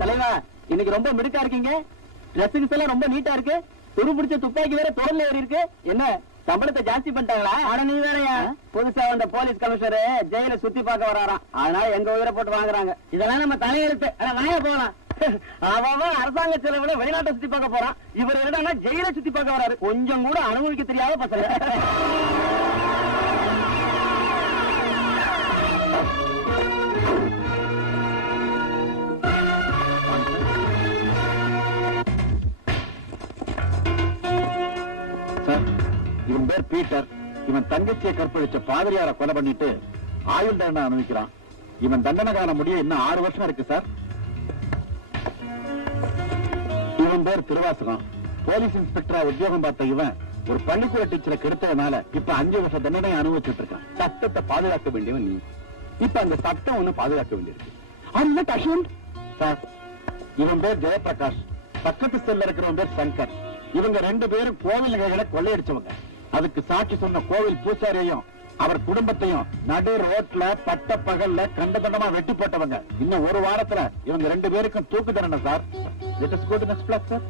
தலைவா, இன்னைக்கு ரொம்ப மிடுக்கா இருக்கீங்க. ட்ரெஸ்ஸுக்கு எல்லாம் ரொம்ப நீட்டா இருக்கு. துரு பிடிச்ச துப்பாக்கி வேற தொடர்ல ஏறி இருக்கு. என்ன சம்பளத்தை ஜாஸ்தி பண்ணிட்டாங்களா? ஆனா நீ வேறையா, புதுசா வந்த போலீஸ் கமிஷனர் ஜெயில சுத்தி பார்க்க வராராம். அதனால எங்க உயிரை போட்டு வாங்குறாங்க. இதெல்லாம் நம்ம தலையெழுத்து. வாய போலாம். அவன் அரசாங்க செலவுல வெளிநாட்டை சுத்தி பார்க்க போறான். இவர் என்னன்னா ஜெயில சுத்தி பார்க்க வராரு. கொஞ்சம் கூட அனுபவிக்க தெரியாத பசங்க. இவன் பேர் பீட்டர். இவன் தங்கச்சியை கற்பழிச்ச பாதிரியார கொலை பண்ணிட்டு ஆயுள் தண்டனை அனுபவிக்கிறான். இவன் தண்டனை கால முடிய இன்னும் 6 வருஷம் இருக்கு சார். இவன் பேர் திருவாசகம். போலீஸ் இன்ஸ்பெக்டரா உத்தியோகம் பார்த்த இவன் ஒரு பள்ளிக்கூட டீச்சரை கெடுத்ததுனால இப்ப 5 வருஷ தண்டனை அனுபவிச்சுட்டு இருக்கான். சட்டத்தை பாதுகாக்க வேண்டியவன் நீ. இப்ப அந்த சட்டம் ஒண்ணு பாதுகாக்க வேண்டியிருக்கு சார். இவன் பேர் ஜெயபிரகாஷ். பக்கத்து செல்ல இருக்கிறவன் பேர் சங்கர். இவங்க 2 பேரும் கோவில் நகைகளை கொள்ளையடிச்சவங்க. அதுக்கு சாட்சி சொன்ன கோவில் பூசாரியையும் அவர் குடும்பத்தையும் நடு ரோட்ல பட்ட பகல்ல கண்டதண்டமா வெட்டி போட்டவங்க. இன்னும் 1 வாரத்துல இவங்க 2 பேருக்கும் தூக்கு தண்டனை sir. Let us go to next class, sir.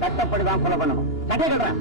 சட்டப்படிதான் கொலை பண்ணணும். சட்டை கட்டுறேன்.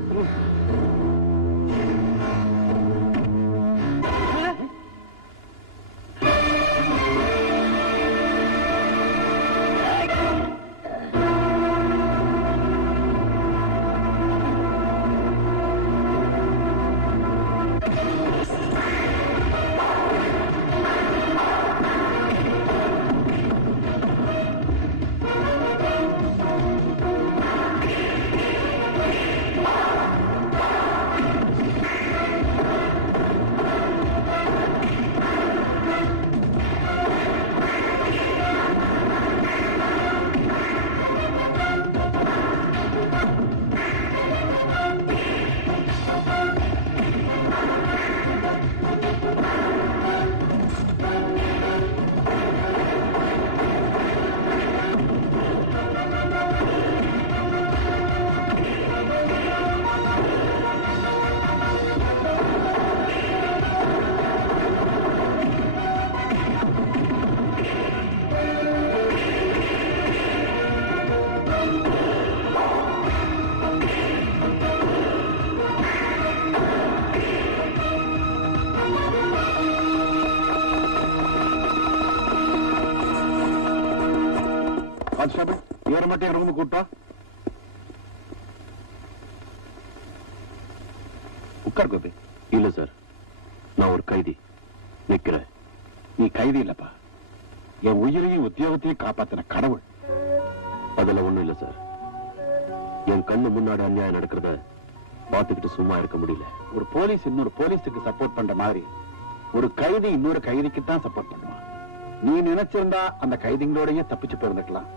இவரை மட்டும் ரூம் கூட்டா உட்கார் கோபி. இல்ல சார், நான் ஒரு கைதி. நிக்கிறேன். நீ கைதி இல்லப்பா, என் உயிரையும் உத்தியோகத்தையும் காப்பாத்தின கடவுள். அதுல ஒண்ணும் இல்ல சார். என் கண்ணு முன்னாடி அநியாயம் நடக்கிறத பார்த்துக்கிட்டு சும்மா இருக்க முடியல. ஒரு போலீஸ் இன்னொரு போலீஸுக்கு சப்போர்ட் பண்ற மாதிரி ஒரு கைதி இன்னொரு கைதிக்கு தான் சப்போர்ட் பண்ணுவான். நீ நினைச்சிருந்தா அந்த கைதிகளோடய தப்பிச்சு போயிருந்துக்கலாம்,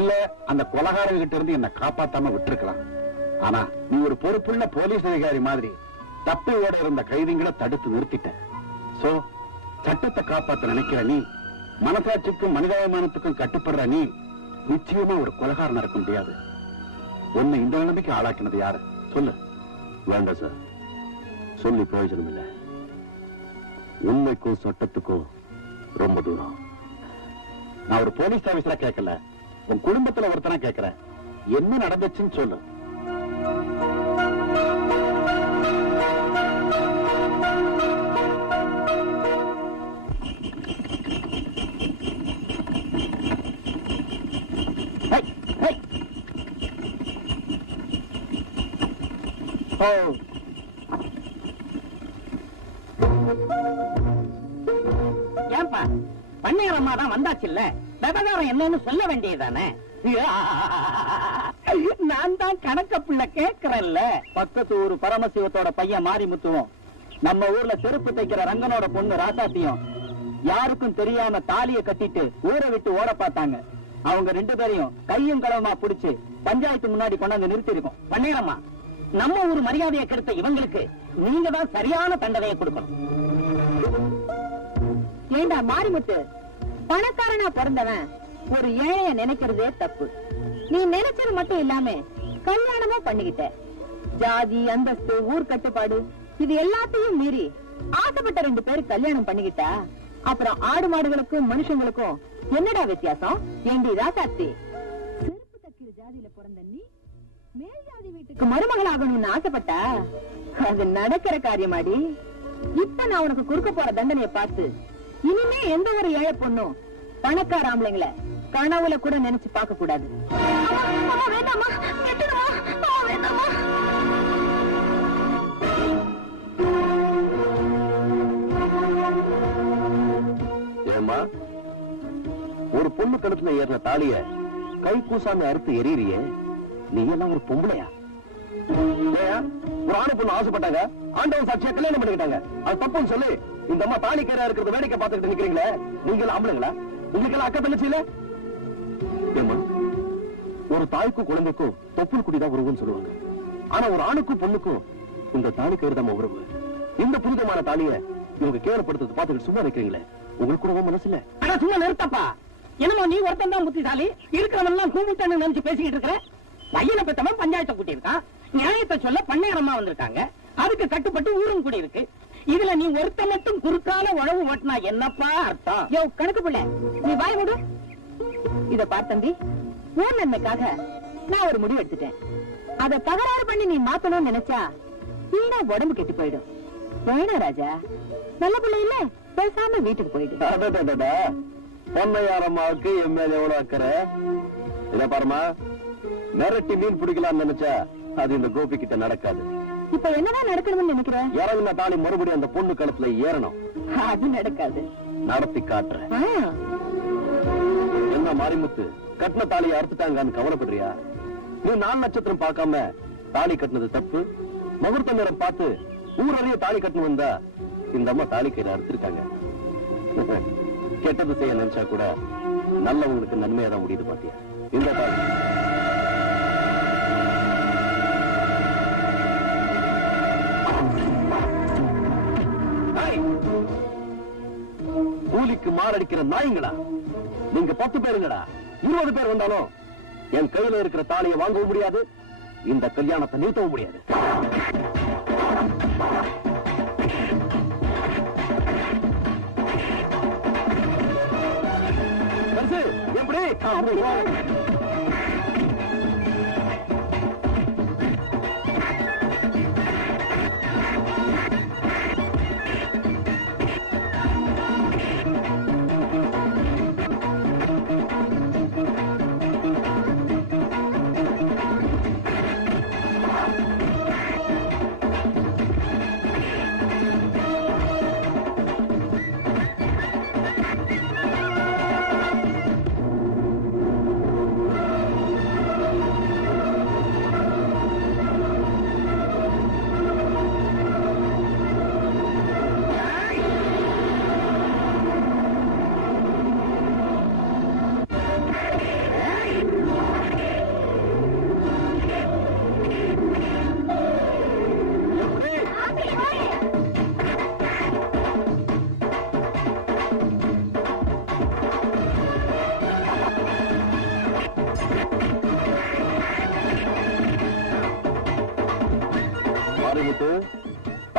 இல்ல அந்த கொலகாரர்கிட்ட இருந்து என்ன காப்பாத்தாம விட்டுருக்கலாம். ஆனா நீ ஒரு பொறுப்புள்ள போலீஸ் அதிகாரி மாதிரி தப்பி ஓட இருந்த கைதிகளை தடுத்து நிறுத்திட்ட. சோ சட்டத்தை காப்பாத்த நினைக்கிற நீ, மனசாட்சிக்கும் மனிதாபிமானத்துக்கும் கட்டுப்படுற நீ, நிச்சயமா ஒரு கொலகாரன் இருக்க முடியாது. உன்னை இந்த நிலைமைக்கு ஆளாக்கினது யாரு சொல்லு. வேண்டாம் சார், சொல்லி பிரயோஜனம் இல்லை. உண்மைக்கும் சட்டத்துக்கும் ரொம்ப தூரம். நான் ஒரு போலீஸ் ஆபீசரா கேட்கல, உன் குடும்பத்துல ஒருத்தனா கேட்கிறேன். என்ன நடந்துச்சுன்னு சொல்லு. ஏன்பா பண்ணையாரம்மா தான் வந்தாச்சு இல்ல, விவகாரம் என்னன்னு சொல்ல வேண்டியதானே? நான் தான் கணக்க பிள்ளை கேட்கிறேன்ல. பக்கத்து ஊரு பரமசிவத்தோட பையன் மாரிமுத்துவும் நம்ம ஊர்ல செருப்பு தைக்கிற ரங்கனோட பொண்ணு ராசாத்தியும் யாருக்கும் தெரியாம தாலிய கட்டிட்டு ஊரை விட்டு ஓட பார்த்தாங்க. அவங்க 2 பேரையும் கையும் களவுமா புடிச்சு பஞ்சாயத்து முன்னாடி கொண்டாந்து நிறுத்தி இருக்கோம். பண்ணையாரம்மா, நம்ம ஊர் மரியாதையை கெடுத்த இவங்களுக்கு நீங்க தான் சரியான தண்டனையை கொடுக்கணும். ஏண்டா மாரிமுத்து, பணக்காரனா பிறந்தவன் ஒரு ஏழைய நினைக்கிறதே தப்பு. நீ நினைச்சது மட்டும் இல்லாம கல்யாணமும் பண்ணிக்கிட்ட. ஜாதி, அந்தஸ்து, ஊர் கட்டுப்பாடு இது எல்லாத்தையும் மீறி ஆசைப்பட்ட 2 பேரு கல்யாணம் பண்ணிக்கிட்டா அப்புறம் ஆடு மாடுகளுக்கும் மனுஷங்களுக்கும் என்னடா வித்தியாசம்? ஏண்டி ராசாத்தி, செருப்பு தைக்கிற ஜாதியில பிறந்த நீ மேல் ஜாதி வீட்டுக்கு மருமகள் ஆகணும்னு ஆசைப்பட்டா அது நடக்கிற காரியமாடி. இப்ப நான் உனக்கு கொடுக்க போற தண்டனையை பார்த்து இனிமே எந்த ஒரு ஏழை பொண்ணும் பணக்கார ஆம்பளைங்களை கனவுல கூட நினைச்சு பார்க்க கூடாது. ஏமா, ஒரு பொண்ணு கழுத்துல ஏறின தாலிய கை கூசாம அறுத்து எறியறியே, நீ எல்லாம் ஒரு பொம்பளையா? ஒரு ஆணு பொண்ணு ஆசைப்பட்டாங்க, ஆண்டவன் சாட்சியா கல்யாணம் பண்ணிக்கிட்டாங்க. அது தப்புன்னு சொல்லி இந்த அம்மா தாலி கேரா இருக்கிறத வேடிக்கை பார்த்துக்கிட்டு நிக்கிறீங்களே, நீங்க எல்லாம் ஆம்பளைங்களா? உங்களுக்கு எல்லாம் அக்கா தங்கச்சி இல்ல? ஏமா, ஒரு தாய்க்கும் குழந்தைக்கும் தொப்புள் குடிதான் உறவுன்னு சொல்லுவாங்க. ஆனா ஒரு ஆணுக்கும் பொண்ணுக்கும் இந்த தாலி கயிறு தான் உறவு. இந்த புனிதமான தாலிய இவங்க கேவலப்படுத்துறது பார்த்துக்கிட்டு சும்மா நிக்கிறீங்களே, உங்களுக்கு கூட மனசு இல்ல? ஆனா சும்மா நிறுத்தப்பா. என்னமோ நீ ஒருத்தன் தான் புத்திசாலி, இருக்கிறவெல்லாம் கூப்பிட்டான்னு நினைச்சு பேசிக்கிட்டு இருக்கிற. பையனை பெத்தவன் பஞ்சாயத்தை கூட்டி இருக்கான், நியாயத்தை சொல்ல பண்ணையாரம்மா வந்திருக்காங்க, அதுக்கு கட்டுப்பட்டு ஊரும் கூடி இருக்கு. இதுல நீ ஒருத்த மட்டும் குறுக்கால உழவு ஓட்டினா என்னப்பா அர்த்தம்? யோ கணக்கு பிள்ளை, நீ வாய் மூடு. இத பார் தம்பி, ஊர் நன்மைக்காக நான் ஒரு முடிவு எடுத்துட்டேன். அத தகராறு பண்ணி நீ மாத்தணும்னு நினைச்சா வீணா உடம்பு கெட்டு போயிடும். வேணா ராஜா, நல்ல பிள்ளை இல்ல, பேசாம வீட்டுக்கு போயிடு. பொன்னையாரம்மாவுக்கு என் மேல எவ்வளவு அக்கறை? இத பாருமா, மிரட்டி மீன் பிடிக்கலாம்னு நினைச்சா அது இந்த கோபி கிட்ட நடக்காது. இப்ப என்னதான் நடக்கணும்னு நினைக்கிறேன்? இறங்குன தாலி மறுபடியும் அந்த பொண்ணு கழுத்துல ஏறணும். அது நடக்காது. நடத்தி காட்டுறேன். என்ன மாரிமுத்து, கட்டின தாலியை அறுத்துட்டாங்கன்னு கவலைப்படுறியா? நீ 4 நட்சத்திரம் பார்க்காம தாலி கட்டினது தப்பு. முகூர்த்த நேரம் பார்த்து ஊரறிய தாலி கட்டணும் வந்தா இந்த அம்மா தாலி கையில அறுத்திருக்காங்க. கெட்டது செய்ய நினைச்சா கூட நல்லவங்களுக்கு நன்மையா தான் முடியுது. பாத்தியா இந்த தாலி? கூலிக்கு மாரடிக்கிற நாய்ங்களா நீங்க? 10 பேருங்கடா, 20 பேர் வந்தாலும் என் கையில இருக்கிற தாலியை வாங்கவும் முடியாது, இந்த கல்யாணத்தை நிறுத்தவும் முடியாது. எப்படி?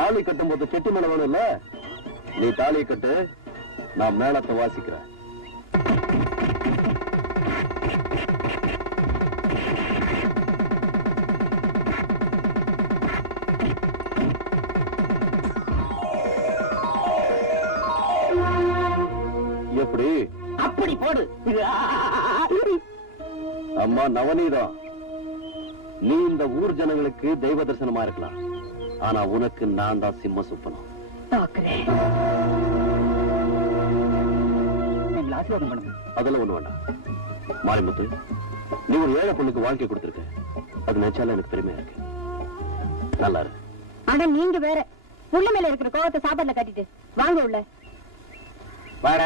தாலி கட்டும் போது செட்டி மேல வேணும் இல்ல, நீ தாலி கட்டு, நான் மேளத்தை வாசிக்கிறேன். எப்படி? அப்படி போடு. அம்மா நவநீதம், நீ இந்த ஊர் ஜனங்களுக்கு தெய்வ தரிசனமா இருக்கலாம், ஆனா உனக்கு நான் தான் சிம்ம சுப்பனம். அதெல்லாம் ஒண்ணு வேண்டாம். மாரிமுத்து, நீ ஒரு ஏழை பொண்ணுக்கு வாழ்க்கை கொடுத்திருக்க, அது நினைச்சாலும் எனக்கு பெருமையா இருக்கு. நல்லா இருக்கு. ஆனா நீங்க வேற புள்ள மேல இருக்கிற கோவத்தை சாப்பாடுல கட்டிட்டு வாங்க உள்ள. வாட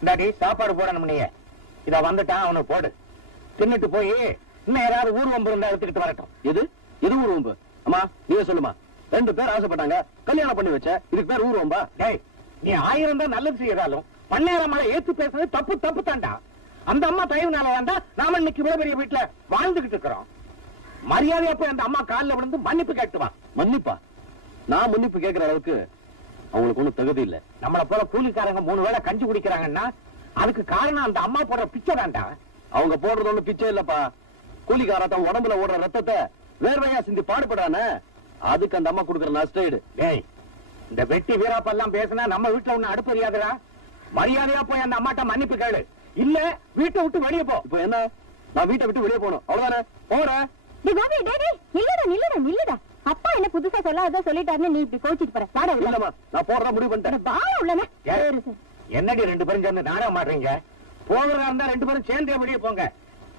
இந்தாடி சாப்பாடு போடணும். நீ இத வந்துட்டான், அவனுக்கு போடு. தின்னுட்டு போய் இன்னும் யாராவது ஊர்வம்பு இருந்தா எடுத்துக்கிட்டு வரட்டும். இது இது ஊர்வம்பு? அம்மா நீயே சொல்லுமா, 2 பேர் ஆசைப்பட்டாங்க, கல்யாணம் பண்ணி வச்ச, இதுக்கு பேர் ஊர்வம்பா? டேய், நீ 1000 தான் நல்லது செய்யறாலும் பன்னேரம் மலை ஏத்து பேசுறது தப்பு தப்பு தாண்டா. அந்த அம்மா தயவுனால வேண்டா நாம இன்னைக்கு இவ்வளவு பெரிய வீட்டுல வாழ்ந்துகிட்டு இருக்கிறோம். மரியாதையா போய் அந்த அம்மா காலில் விழுந்து மன்னிப்பு கேட்டுவா. மன்னிப்பா? நான் மன்னிப்பு கேட்கிற அளவுக்கு அவங்களுக்கு ஒண்ணும் தகுதி இல்ல. நம்மள போல கூலிக்காரங்க 3 வேளை கஞ்சி குடிக்கிறாங்கன்னா அதுக்கு காரணம் அந்த அம்மா போடுற பிச்சை தாண்டா. அவங்க போடுறது ஒண்ணு பிச்சை இல்லப்பா. கூலிக்கார தன் உடம்புல ஓடுற ரத்தத்தை வேர்வையா சிந்தி பாடுபடானே, அதுக்கு அந்த அம்மா கொடுக்குற நஷ்டஈடு. டேய், இந்த வெட்டி வீராப்பெல்லாம் பேசினா நம்ம வீட்டுல ஒண்ணு அடுப்பறியாதுடா. மரியாதையா போய் அந்த அம்மாட்ட மன்னிப்பு கேளு, இல்ல வீட்டை விட்டு வெளியே போ. இப்போ என்ன, நான் வீட்டை விட்டு வெளியே போகணும் அவ்வளவுதானே? போறேன். நில்லுடா. அப்பா என்ன புதுசா சொல்லாத சொல்லிட்டாருன்னு நீ இப்படி கோச்சிட்டு போற. வாடா உள்ள. இல்லம்மா, நான் போறதா முடிவு பண்ணிட்டேன். வாடா உள்ளனே. என்னடி 2 பேரும் சேர்ந்து நாடகம் மாடுறீங்க? போகிறதா இருந்தா 2 பேரும் சேர்ந்தே வெளியே போங்க,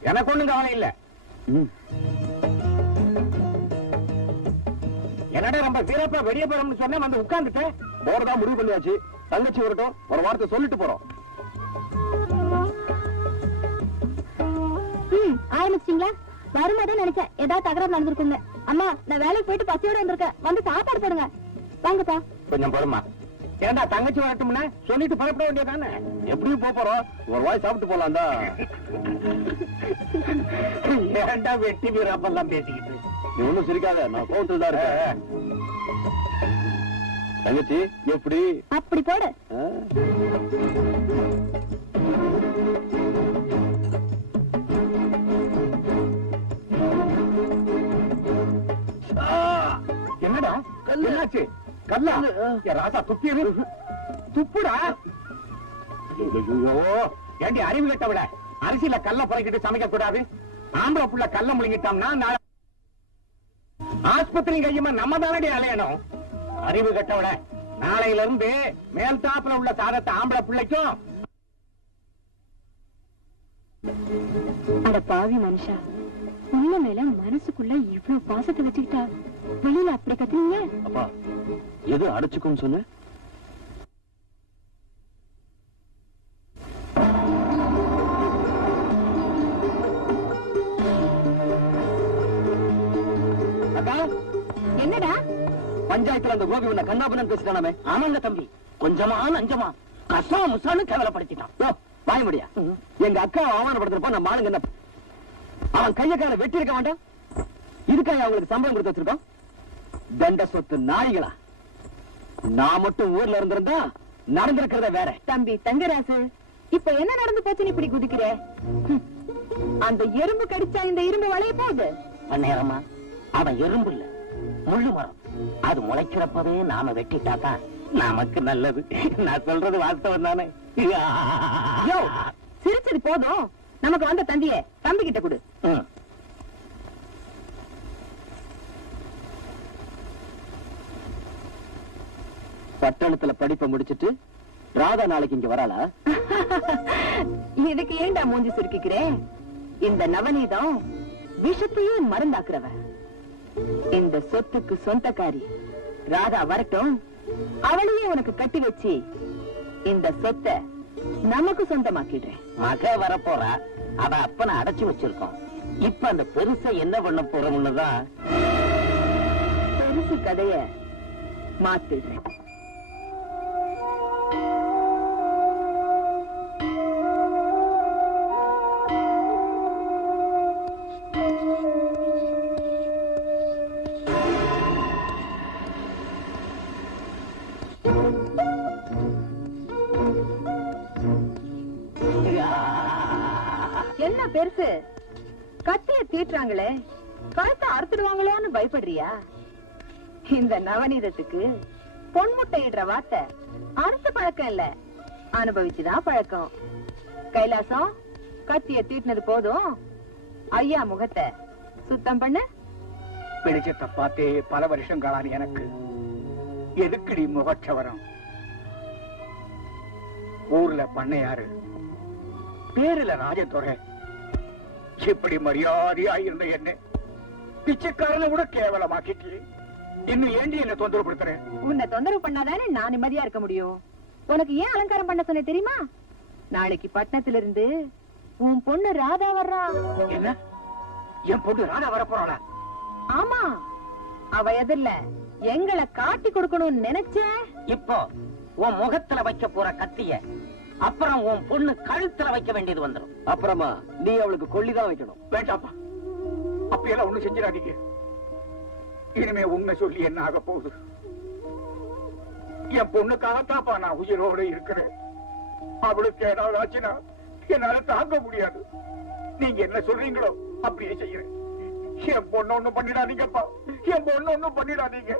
எனக்கு ஒண்ணும் கவலை இல்ல. என்னடா ரொம்ப வீரப்பா வெளியே போறோம்னு சொன்ன வந்து உட்கார்ந்துட்டேன். போறதா முடிவு பண்ணியாச்சு. தங்கச்சி வரட்டும், ஒரு வார்த்தை சொல்லிட்டு போறோம். ஆரம்பிச்சிட்டீங்களா? வருமாதான் நினைச்சேன் ஏதாவது தகராறு நடந்திருக்குங்க. அம்மா, நான் வேலைக்கு போயிட்டு பசியோட வந்திருக்கேன், வந்து சாப்பாடு போடுங்க. வாங்கப்பா. கொஞ்சம் பொறுமா. ஏண்டா தங்கச்சி வரட்டும்னா சொல்லிட்டு புறப்பட வேண்டியதானே? எப்படியும் போறோம், ஒரு வாய் சாப்பிட்டு போலாம் தான். ஏண்டா வெட்டி வீராப்பெல்லாம் பேசிக்கிட்டு? நீ ஒண்ணும் சிரிக்காத, நான் கோவத்தில் தான் இருக்கேன். தங்கச்சி எப்படி? அப்படி போடு. என்னடா என்னாச்சு? கல்லா? ராசா துப்பியது துப்புடா. ஏண்டி அறிவு கட்டவிட, அரிசியில கல்ல புறக்கிட்டு சமைக்க கூடாது. ஆம்பளை புள்ள கல்ல முழுங்கிட்டோம்னா நாளை ஆஸ்பத்திரி கையுமா நம்ம தானடி அலையணும். அறிவு கட்டவிட, நாளையில இருந்து மேல் தாப்புல உள்ள சாதத்தை ஆம்பளை பிள்ளைக்கும். அட பாவி மனுஷா, உள்ள மேல மனசுக்குள்ள இவ்வளவு பாசத்தை வச்சுக்கிட்டா வெளியில அப்படி கத்துனீங்க? அப்பா, எது அடைச்சுக்கும் சொன்ன? என்னடா பஞ்சாயத்துல அந்த கோபி உன்னை கண்ணாபுரம் பேசிட்டானே? ஆமாங்க தம்பி, கொஞ்சமா நஞ்சமா கசா முசான்னு கேவலப்படுத்திட்டான். வாய முடியா? எங்க அக்கா அவமானப்படுத்துறப்ப நம்ம ஆளுங்க என்ன, அவன் கைய கால வெட்டி இருக்க வேண்டாம்? இதுக்காக அவங்களுக்கு சம்பளம் கொடுத்து வச்சிருக்கோம்? தண்ட சொத்து நாய்களா? நான் மட்டும் ஊர்ல இருந்திருந்தா நடந்திருக்கிறத வேற. தம்பி தங்கராசு, இப்ப என்ன நடந்து போச்சுன்னு இப்படி குதிக்கிற? அந்த எறும்பு கடிச்சா இந்த இரும்பு வளைய போகுது. நேரமா அவன் எறும்பு இல்ல, முள்ளு மரம். அது முளைக்கிறப்பவே நாம வெட்டிட்டாதான் நமக்கு நல்லது. நான் சொல்றது வாஸ்தவம் தானே? சிரிச்சது போதும், நமக்கு வந்த தந்திய தம்பி கிட்ட கொடு. பட்டணத்துல படிப்பை முடிச்சிட்டு ராதா நாளைக்கு இங்க வராளா? இதுக்கு ஏண்டா மூஞ்சி சுருக்கிக்கிறேன்? இந்த நவநீதம் விஷத்தையே மருந்தாக்குறவ. இந்த சொத்துக்கு சொந்தக்காரி ராதா வரட்டும், அவளையே உனக்கு கட்டி வச்சு இந்த சொத்தை நமக்கு சொந்தமாக்கிடுறேன். மக வரப்போறா, அவ அப்பனை அடைச்சு வச்சிருக்கோம். இப்ப அந்த பெருசை என்ன பண்ண போறோம்னுதான் பெருசு கதைய மாத்திடுறேன். என்ன பெருசு? கத்திய தீட்டுறாங்களே, கழுத்தை அறுத்துடுவாங்களோன்னு பயப்படுறியா? இந்த நவநீதத்துக்கு பொன்முட்டையிடுற வார்த்தை அறுத்து பழக்கம் இல்ல, அனுபவிச்சுதான் பழக்கம். கைலாசம், கத்திய தீட்டினது போதும், ஐயா முகத்தை சுத்தம் பண்ணு. வெளிச்சத்தை பார்த்தே பல வருஷங்களான எனக்கு எதுக்குடி முகச்சவரம்? ஊர்ல பண்ணையாரு, பேருல ராஜதுரை, இப்படி மரியாதையா இருந்த என்ன பிச்சைக்காரனை கூட கேவலமாக்கிட்டு இன்னும் ஏண்டி என்ன தொந்தரவு படுத்துறேன்? உன்னை தொந்தரவு பண்ணாதானே நான் நிம்மதியா இருக்க முடியும். உனக்கு ஏன் அலங்காரம் பண்ண சொன்ன தெரியுமா? நாளைக்கு பட்டணத்துல இருந்து உன் பொண்ணு ராதா வர்றா. என்ன, என் பொண்ணு ராதா வரப்போறாளா? ஆமா, அவ எதிரில எங்களை காட்டி கொடுக்கணும்னு நினைச்சேன். இப்போ உன் முகத்துல வைக்க போற கத்திய அப்புறம் உன் பொண்ணு கழுத்துல வைக்க வேண்டியது வந்துடும். அப்புறமா நீ அவளுக்கு கொள்ளிதான் வைக்கணும். வேண்டாப்பா, அப்படியெல்லாம் ஒண்ணும் செஞ்சிடாதீங்க. இனிமே உண்மை சொல்லி என்ன ஆக போகுது? என் பொண்ணுக்காகத்தாப்பா நான் உயிரோடு இருக்கிறேன். அவளுக்கு ஏதாவது ஆச்சுன்னா என்னால தாங்க முடியாது. நீங்க என்ன சொல்றீங்களோ அப்படியே செய்யறேன். என் பொண்ணு ஒண்ணும் பண்ணிடாதீங்கப்பா, என் பொண்ணு ஒண்ணும் பண்ணிடாதீங்க.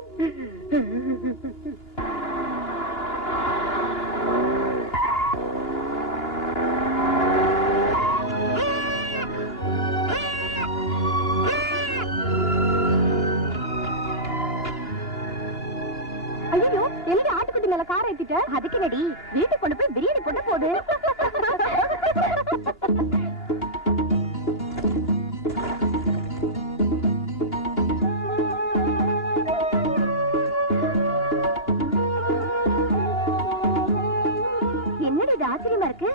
ஐயோ, என்னடி ஆட்டுக்குட்டி மேல கார ஏத்திட்ட? அதுக்கு நடி வீட்டுக்கு கொண்டு போய் பிரியாணி போட்டு போடு. என்னடி இது ஆச்சரியமா இருக்கு?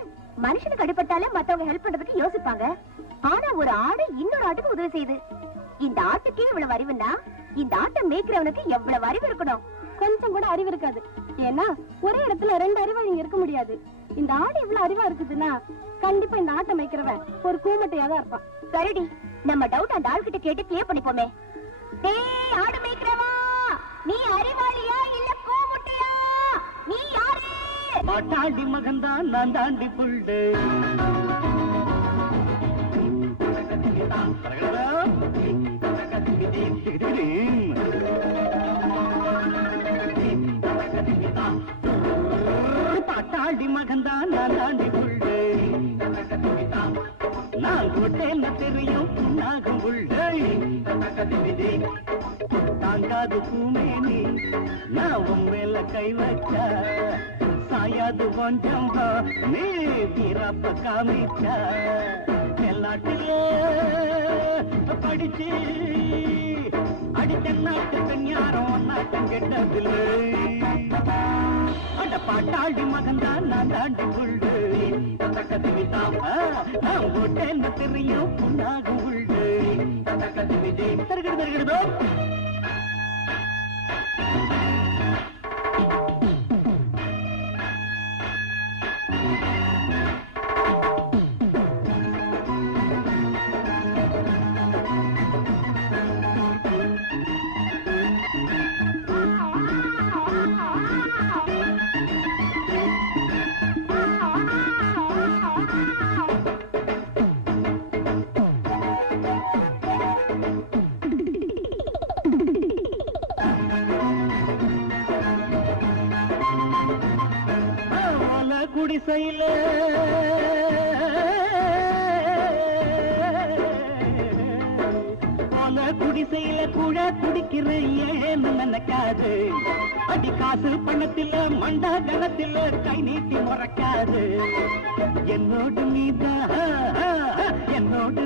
மனுஷனுக்கு அடிபட்டாலே மத்தவங்க ஹெல்ப் பண்றதுக்கு யோசிப்பாங்க. ஆனா ஒரு ஆடு இன்னொரு ஆட்டுக்கு உதவி செய்யுது. இந்த ஆட்டுக்கே இவ்வளவு அறிவுன்னா இந்த ஆட்டை மேய்க்கிறவனுக்கு எவ்வளவு அறிவு இருக்கணும்? கொஞ்சம் கூட அறிவு இருக்காது. ஏன்னா ஒரே இடத்துல ரெண்டு அறிவாளிங்க இருக்க முடியாது. இந்த ஆடு இவ்வளவு அறிவா இருக்குதுன்னா கண்டிப்பா இந்த ஆட்டை மேய்க்கிறவன் ஒரு கூமட்டையா தான் இருப்பான். சரிடி, நம்ம டவுட் அந்த ஆள் கிட்ட கேட்டு கிளியர் பண்ணிப்போமே. டேய் ஆடு மேய்க்கிறவா, நீ அறிவாளியா இல்ல கூமுட்டையா? நீ யாரு? பாட்டாண்டி மகன்தான் நான் தாண்டி புள்ளு. பாட்டாண்டி மகன்தான் நான் தாண்டி புள்ளு. நான் கொட்டேன்னு தெரியும் புண்ணாகும் புள்ளு. தாங்காது பூமேனி நான் உன் மேல கை வச்சா சாயாது கொஞ்சம் நீ தீரப்ப காமிச்சா. எல்லாட்டிலே படிச்சு அடித்த நாட்டு கஞ்ஞாரம் நாட்டம் கெட்டதில்லை. அட பாட்டாளி மகன்தான் நான் தாண்டி புள்ளு. நான் போட்டேன்னு தெரியும் புண்ணாகும் புள்ளு. தருகிறது தருகிறதோ குடிசையில குடிசையில கூட குடிக்கிறேன் ஏன்னு நினைக்காது. அடி காசு பணத்தில மண்டா கணத்தில கை நீட்டி முறைக்காது. என்னோடு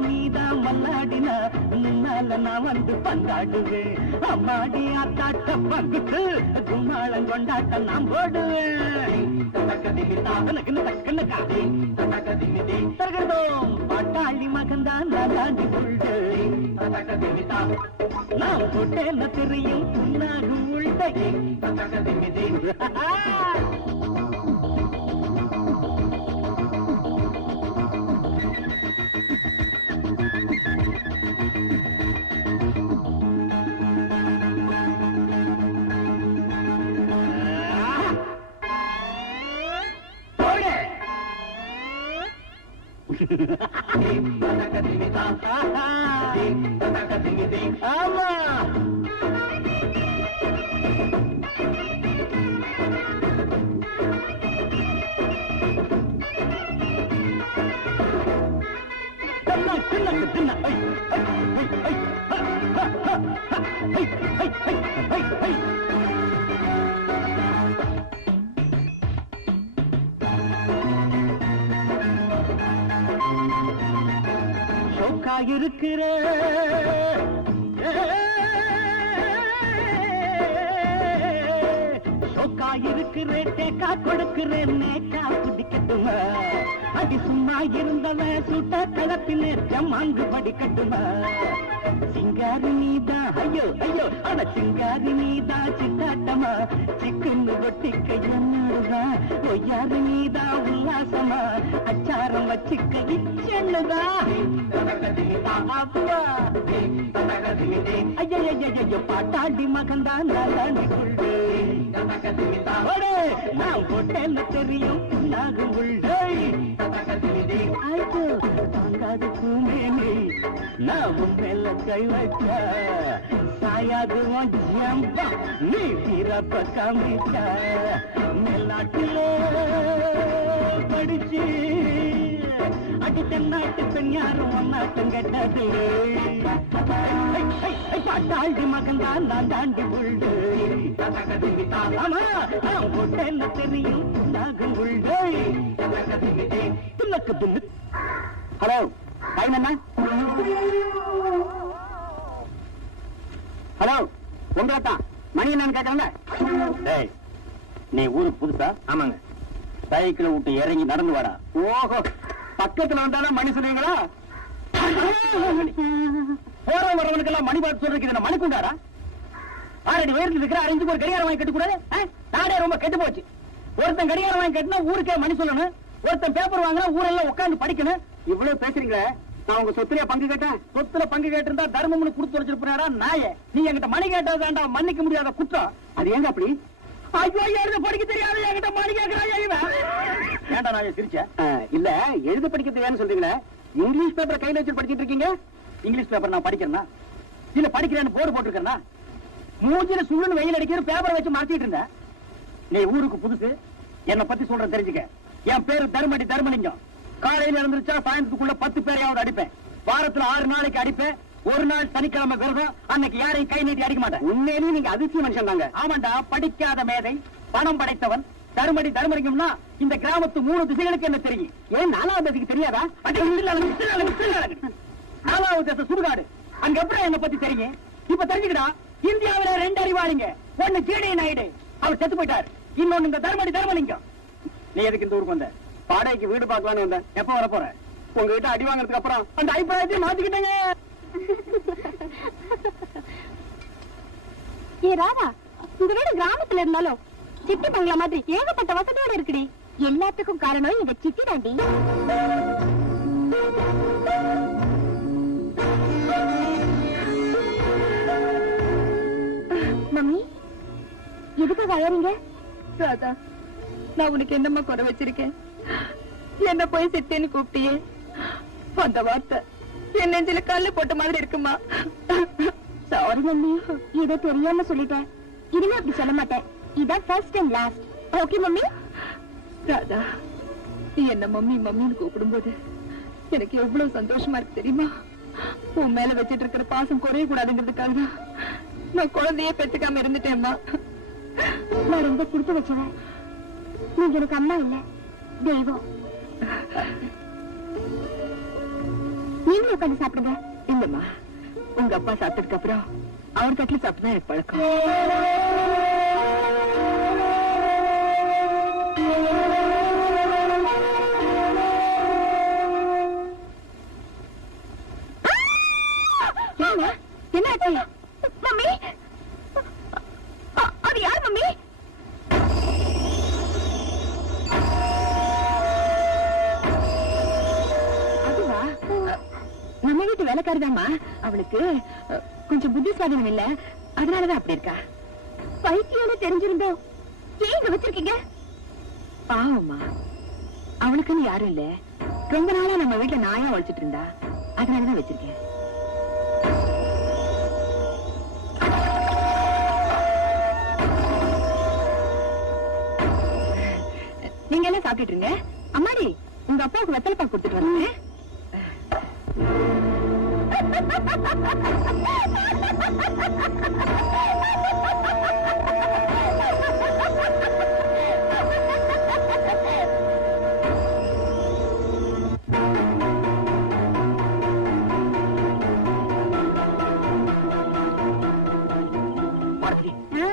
நீதான் மல்லாடினா முன்னால நான் வந்து பந்தாடுவேன். அம்மாடி ஆத்தாட்ட பங்குட்டு கும்மாளம் கொண்டாட்ட நான் போடுவேன். பாட்டாளி மகன்தான் நான் தாண்டி புள்ளு. நான் போட்டேன்னு தெரியும் புண்ணாகும் உள்டை. ஆமா இருக்கிற இருக்கிறேன் தேக்கா கொடுக்கிறேன் நேக்கா குடிக்கட்டுமா அடி சும்மா இருந்தவன் சுட்ட கலப்பினே ஜமாங்கு படிக்கட்டுமா சிங்காரி நீதான் ஐயோ ஐயோ அட சிங்காரி நீதான் சித்தாட்டமா சிக்குன்னு ஒட்டிக்க என்னடுதான் ஒய்யாரு நீதான் உல்லாசமா அச்சாரம் வச்சுக்க இச்செண்ணுதான் அப்பா ஐயோ ஐயோ பாட்டாண்டி மகன்தான் நான் கொள்டு நான் போட்டேன்னு தெரியும் நாகும் உள்ளே தாங்காது பூமேனி நான் மேல கை வச்ச சாயாது ஜம்பா நீ பிறப்ப காமிச்ச மேல்நாட்டிலே படிச்சு அடி தென்னாட்டு பெண் யாரும் ஒன்னாட்டம் கெட்டது பாட்டாண்டி மகன் தான் நான் தாண்டி உள்ளு ஆமா போட்டேன்னு தெரியும் நாகும் உள்ளே துணக்கு துண்ணு ஹலோ டைம் என்ன ஹலோ உங்களைத்தான் மணி என்னன்னு கேட்கறேங்க நீ ஊருக்கு புதுசா ஆமாங்க சைக்கிள் விட்டு இறங்கி நடந்து வாடா ஓஹோ பக்கத்துல வந்தாலும் மணி சொல்லுவீங்களா போற வரவனுக்கெல்லாம் மணி பார்த்து சொல்றதுக்கு மணி கொண்டாடா ஆறடி உயரத்தில் இருக்கிற அரைஞ்சுக்கு ஒரு கடிகாரம் வாங்கி கட்டக்கூடாது நாடே ரொம்ப கெட்டு போச்சு ஒருத்தன் கடிகாரம் வாங்கி கட்டினா ஊருக்கே மணி சொல்லணும் ஒருத்தன் பேப்பர் வாங்கினா ஊரெல்லாம் உட்காந்து படிக்கணும் இவ்வளவு பேசுறீங்களே நான் உங்க சொத்துல பங்கு கேட்டேன் சொத்துல பங்கு கேட்டிருந்தா தர்மம்னு கொடுத்து வச்சிருப்பாரா நாயே நீ என்கிட்ட மணி கேட்டதாண்டா மன்னிக்க முடியாத குற்றம் அது ஏங்க அப்படி ஐயோ எழுத படிக்க தெரியாது என்கிட்ட மணி கேட்கிறான் ஏன்டா நான் சிரிச்சேன் இல்ல எழுத படிக்க தெரியாதுன்னு சொல்றீங்களே இங்கிலீஷ் பேப்பர் கையில வச்சு படிச்சிட்டு இருக்கீங்க இங்கிலீஷ் பேப்பர் நான் படிக்கிறேன்னா இல்ல படிக்கிறேன்னு போர்டு போட்டிருக்கேன்னா மூஞ்சில சுள்ளுன்னு வெயில் அடிக்கிற பேப்பரை வச்சு மாத்திட்டு இருந்தேன் நீ ஊருக்கு புதுசு என்னை பத்தி சொல்ற தெரிஞ்சுக்க என் பேரு தர்மடி தர்மலிங்கம் காலையில இருந்துச்சா சாயந்தரத்துக்குள்ள 10 பேரையாவது அடிப்பேன் வாரத்துல 6 நாளைக்கு அடிப்பேன் ஒரு நாள் சனிக்கிழமை விரதம் அன்னைக்கு யாரையும் கை நீட்டி அடிக்க மாட்டேன் உண்மையிலேயே நீங்க அதிசய மனுஷன் தாங்க ஆமாண்டா படிக்காத மேதை பணம் படைத்தவன் தர்மடி தர்மலிங்கம்னா இந்த கிராமத்து 3 திசைகளுக்கு என்ன தெரியும் ஏன் 4வது திசைக்கு தெரியாதா 4வது திசை சுடுகாடு அங்க எப்படி என்ன பத்தி தெரியும் இப்ப தெரிஞ்சுக்கிட்டா இந்தியாவில 2 அறிவாளிங்க ஒண்ணு ஜேடி நாயுடு அவர் செத்து போயிட்டார் இன்னொன்னு இந்த தர்மடி தர்மலிங்கம் நீ எதுக்கு இந்த ஊருக்கு வந்த பாடைக்கு வீடு பார்க்கலான்னு வந்தேன் எப்ப வர போற உங்ககிட்ட அடி வாங்குறதுக்கு அப்புறம் அந்த அபிப்பிராயத்தையும் மாத்திக்கிட்டேங்க ஏ ராதா இந்த வீடு கிராமத்துல இருந்தாலும் சிட்டி பங்களா மாதிரி ஏகப்பட்ட வசதியோட இருக்குடி எல்லாத்துக்கும் காரணம் இந்த சிட்டி தாண்டி மம்மி எதுக்காக அழறீங்க ராதா நான் உனக்கு என்னம்மா குறை வச்சிருக்கேன் என்ன போய் சித்தேன்னு கூப்பிட்டியே அந்த வார்த்தை என் நெஞ்சில கல்லு போட்ட மாதிரி இருக்குமா சாரி மம்மி இதை தெரியாம சொல்லிட்டேன் இனிமே அப்படி சொல்ல மாட்டேன் இதான் first and last okay mummy Radha நீ என்ன மம்மி மம்மின்னு கூப்பிடும்போது எனக்கு எவ்வளவு சந்தோஷமா இருக்கு தெரியுமா உன் மேல வச்சிட்டு இருக்கிற பாசம் குறைய கூடாதுங்கிறதுக்காக தான் நான் குழந்தையே பெற்றுக்காம இருந்துட்டேன்மா நான் ரொம்ப கொடுத்து வச்சவன் நீங்க எனக்கு அம்மா இல்ல தெய்வம் நீங்களும் உட்காந்து சாப்பிடுங்க இல்லம்மா உங்க அப்பா சாப்பிட்டதுக்கு அப்புறம் அவர் தட்டுல சாப்பிட்டுதான் எனக்கு பழக்கம் என்ன ஆச்சு மம்மி அது யார் மம்மி அதுவா நம்ம வீட்டு வேலைக்காரதாம்மா அவளுக்கு கொஞ்சம் புத்தி சாதனம் இல்ல அதனாலதான் அப்படி இருக்கா பைத்தியம் தெரிஞ்சிருந்தோம் ஏன் இங்க வச்சிருக்கீங்க பாவம்மா அவளுக்குன்னு யாரும் இல்ல ரொம்ப நாளா நம்ம வீட்டுல நாயா உழைச்சிட்டு இருந்தா அதனாலதான் வச்சிருக்கேன். நீங்க எல்லாம் சாப்பிட்டுட்டு இருங்க. அம்மாடி, உங்க அப்பாவுக்கு வெத்தலை பாக்கு கொடுத்துட்டு வரேன்.